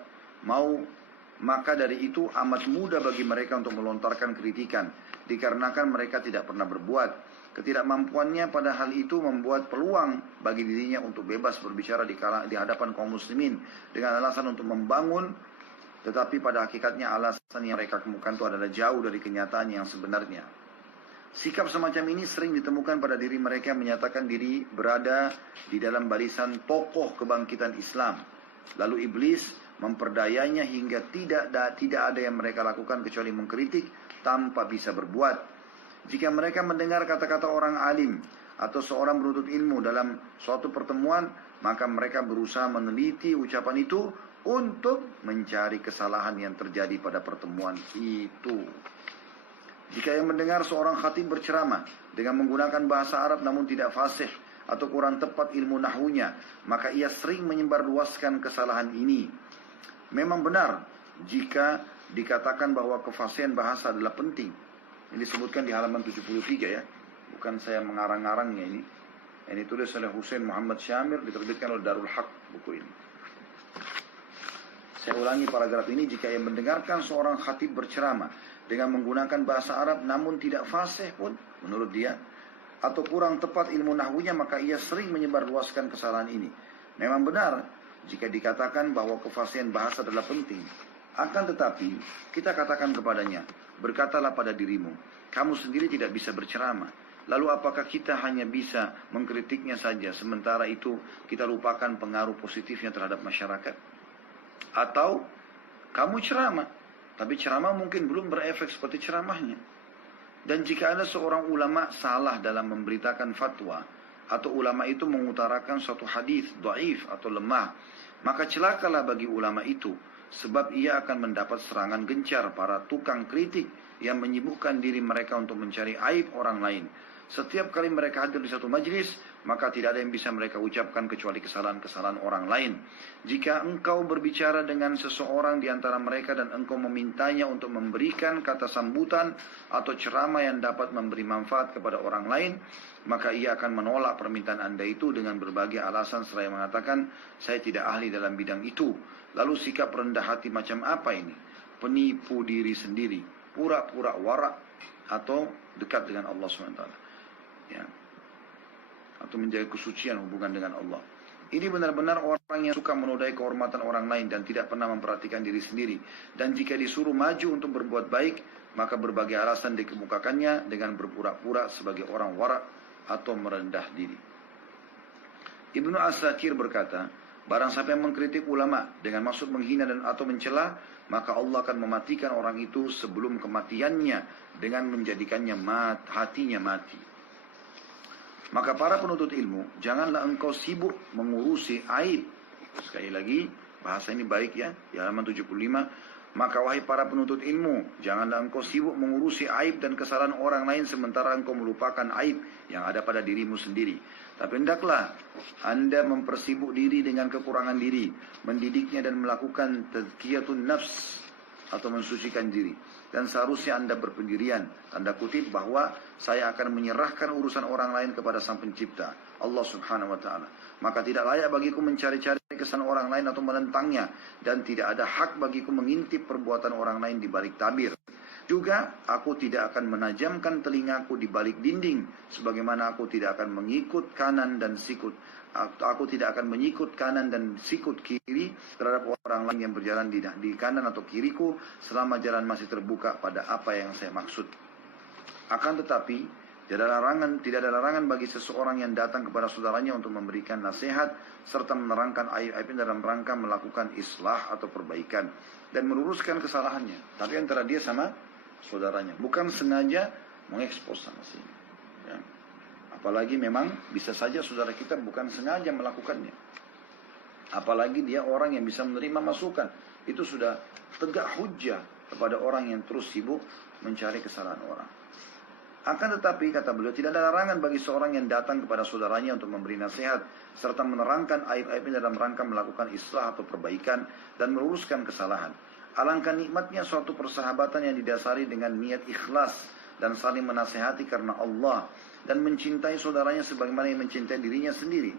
Maka dari itu amat mudah bagi mereka untuk melontarkan kritikan, dikarenakan mereka tidak pernah berbuat. Ketidakmampuannya pada hal itu membuat peluang bagi dirinya untuk bebas berbicara di hadapan kaum muslimin dengan alasan untuk membangun. Tetapi pada hakikatnya alasan yang mereka kemukakan itu adalah jauh dari kenyataan yang sebenarnya. Sikap semacam ini sering ditemukan pada diri mereka yang menyatakan diri berada di dalam barisan tokoh kebangkitan Islam. Lalu iblis memperdayanya hingga tidak ada yang mereka lakukan kecuali mengkritik tanpa bisa berbuat. Jika mereka mendengar kata-kata orang alim atau seorang penuntut ilmu dalam suatu pertemuan, maka mereka berusaha meneliti ucapan itu untuk mencari kesalahan yang terjadi pada pertemuan itu. Jika yang mendengar seorang khatib berceramah dengan menggunakan bahasa Arab namun tidak fasih atau kurang tepat ilmu nahwunya, maka ia sering menyebarluaskan kesalahan ini. Memang benar jika dikatakan bahwa kefasihan bahasa adalah penting. Ini disebutkan di halaman 73 ya. Bukan saya mengarang-arangnya ini. Ini tulis oleh Husain Muhammad Syamir, diterbitkan oleh Darul Haq buku ini. Saya ulangi paragraf ini, jika yang mendengarkan seorang khatib berceramah dengan menggunakan bahasa Arab namun tidak fasih pun menurut dia, atau kurang tepat ilmu nahwunya, maka ia sering menyebarluaskan kesalahan ini. Memang benar jika dikatakan bahwa kefasihan bahasa adalah penting. Akan tetapi kita katakan kepadanya, berkatalah pada dirimu, kamu sendiri tidak bisa berceramah. Lalu apakah kita hanya bisa mengkritiknya saja, sementara itu kita lupakan pengaruh positifnya terhadap masyarakat? Atau kamu ceramah, tapi ceramah mungkin belum berefek seperti ceramahnya. Dan jika ada seorang ulama salah dalam memberitakan fatwa, atau ulama itu mengutarakan suatu hadis dhaif atau lemah, maka celakalah bagi ulama itu, sebab ia akan mendapat serangan gencar para tukang kritik yang menyibukkan diri mereka untuk mencari aib orang lain. Setiap kali mereka hadir di satu majlis, maka tidak ada yang bisa mereka ucapkan kecuali kesalahan-kesalahan orang lain. Jika engkau berbicara dengan seseorang di antara mereka dan engkau memintanya untuk memberikan kata sambutan atau ceramah yang dapat memberi manfaat kepada orang lain, maka ia akan menolak permintaan Anda itu dengan berbagai alasan seraya mengatakan, saya tidak ahli dalam bidang itu. Lalu sikap rendah hati macam apa ini? Penipu diri sendiri, pura-pura warak atau dekat dengan Allah SWT. Ya, atau menjaga kesucian hubungan dengan Allah. Ini benar-benar orang yang suka menodai kehormatan orang lain dan tidak pernah memperhatikan diri sendiri. Dan jika disuruh maju untuk berbuat baik, maka berbagai alasan dikemukakannya dengan berpura-pura sebagai orang warak atau merendah diri. Ibnu Asakir berkata, barang siapa yang mengkritik ulama dengan maksud menghina dan atau mencela, maka Allah akan mematikan orang itu sebelum kematiannya dengan menjadikannya hatinya mati. Maka para penuntut ilmu, janganlah engkau sibuk mengurusi aib. Sekali lagi, bahasa ini baik ya, di halaman 75. Maka wahai para penuntut ilmu, janganlah engkau sibuk mengurusi aib dan kesalahan orang lain sementara engkau melupakan aib yang ada pada dirimu sendiri. Tapi hendaklah Anda mempersibuk diri dengan kekurangan diri, mendidiknya dan melakukan tazkiyatun nafs atau mensucikan diri. Dan seharusnya Anda berpendirian, tanda kutip, bahwa saya akan menyerahkan urusan orang lain kepada Sang Pencipta, Allah Subhanahu wa Ta'ala. Maka tidak layak bagiku mencari-cari kesalahan orang lain atau menentangnya, dan tidak ada hak bagiku mengintip perbuatan orang lain di balik tabir. Juga aku tidak akan menajamkan telingaku di balik dinding, sebagaimana aku tidak akan mengikut kanan dan sikut aku tidak akan menyikut kanan dan sikut kiri terhadap orang lain yang berjalan di kanan atau kiriku selama jalan masih terbuka pada apa yang saya maksud. Akan tetapi, tidak ada larangan bagi seseorang yang datang kepada saudaranya untuk memberikan nasihat serta menerangkan aib-aibnya dalam rangka melakukan islah atau perbaikan dan meluruskan kesalahannya. Tapi antara dia sama saudaranya, bukan sengaja mengekspos sama sini. Ya. Apalagi memang bisa saja saudara kita bukan sengaja melakukannya. Apalagi dia orang yang bisa menerima masukan. Itu sudah tegak hujjah kepada orang yang terus sibuk mencari kesalahan orang. Akan tetapi, kata beliau, tidak ada larangan bagi seorang yang datang kepada saudaranya untuk memberi nasihat serta menerangkan aib-aibnya dalam rangka melakukan islah atau perbaikan dan meluruskan kesalahan. Alangkah nikmatnya suatu persahabatan yang didasari dengan niat ikhlas dan saling menasihati karena Allah dan mencintai saudaranya sebagaimana yang mencintai dirinya sendiri.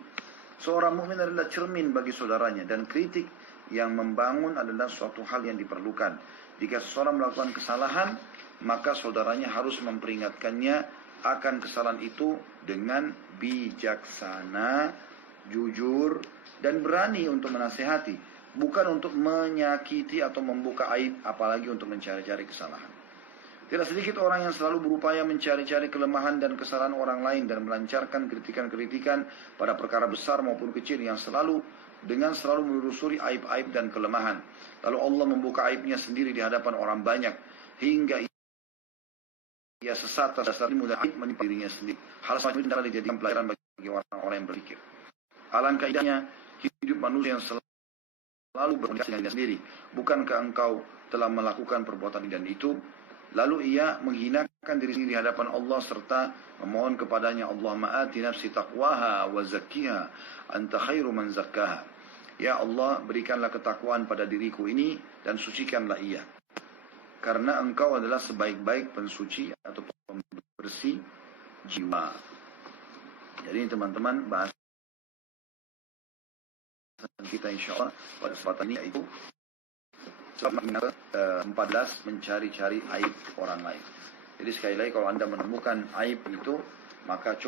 Seorang mukmin adalah cermin bagi saudaranya dan kritik yang membangun adalah suatu hal yang diperlukan. Jika seseorang melakukan kesalahan, maka saudaranya harus memperingatkannya akan kesalahan itu dengan bijaksana, jujur, dan berani untuk menasihati, bukan untuk menyakiti atau membuka aib, apalagi untuk mencari-cari kesalahan. Tidak sedikit orang yang selalu berupaya mencari-cari kelemahan dan kesalahan orang lain dan melancarkan kritikan-kritikan pada perkara besar maupun kecil yang selalu menelusuri aib-aib dan kelemahan. Lalu Allah membuka aibnya sendiri di hadapan orang banyak hingga ia sesat atas ilmu dan aib menimpa dirinya sendiri. Hal semacam itu dapat dijadikan pelajaran bagi orang-orang yang berpikir. Alangkah indahnya hidup manusia yang selalu berkomunikasi dengan dirinya sendiri. Bukankah engkau telah melakukan perbuatan dan itu? Lalu ia menghinakan diri sendiri di hadapan Allah serta memohon kepadanya, Allahumma ati nafsi taqwaha wa zakkiha anta khairu man zakkaha. Ya Allah, berikanlah ketakwaan pada diriku ini dan sucikanlah ia, karena engkau adalah sebaik-baik pensuci atau pembersih jiwa. Jadi teman-teman, bahasan kita insya Allah pada kesempatan ini yaitu 14 mencari-cari aib orang lain. Jadi sekali lagi, kalau Anda menemukan aib itu, maka coba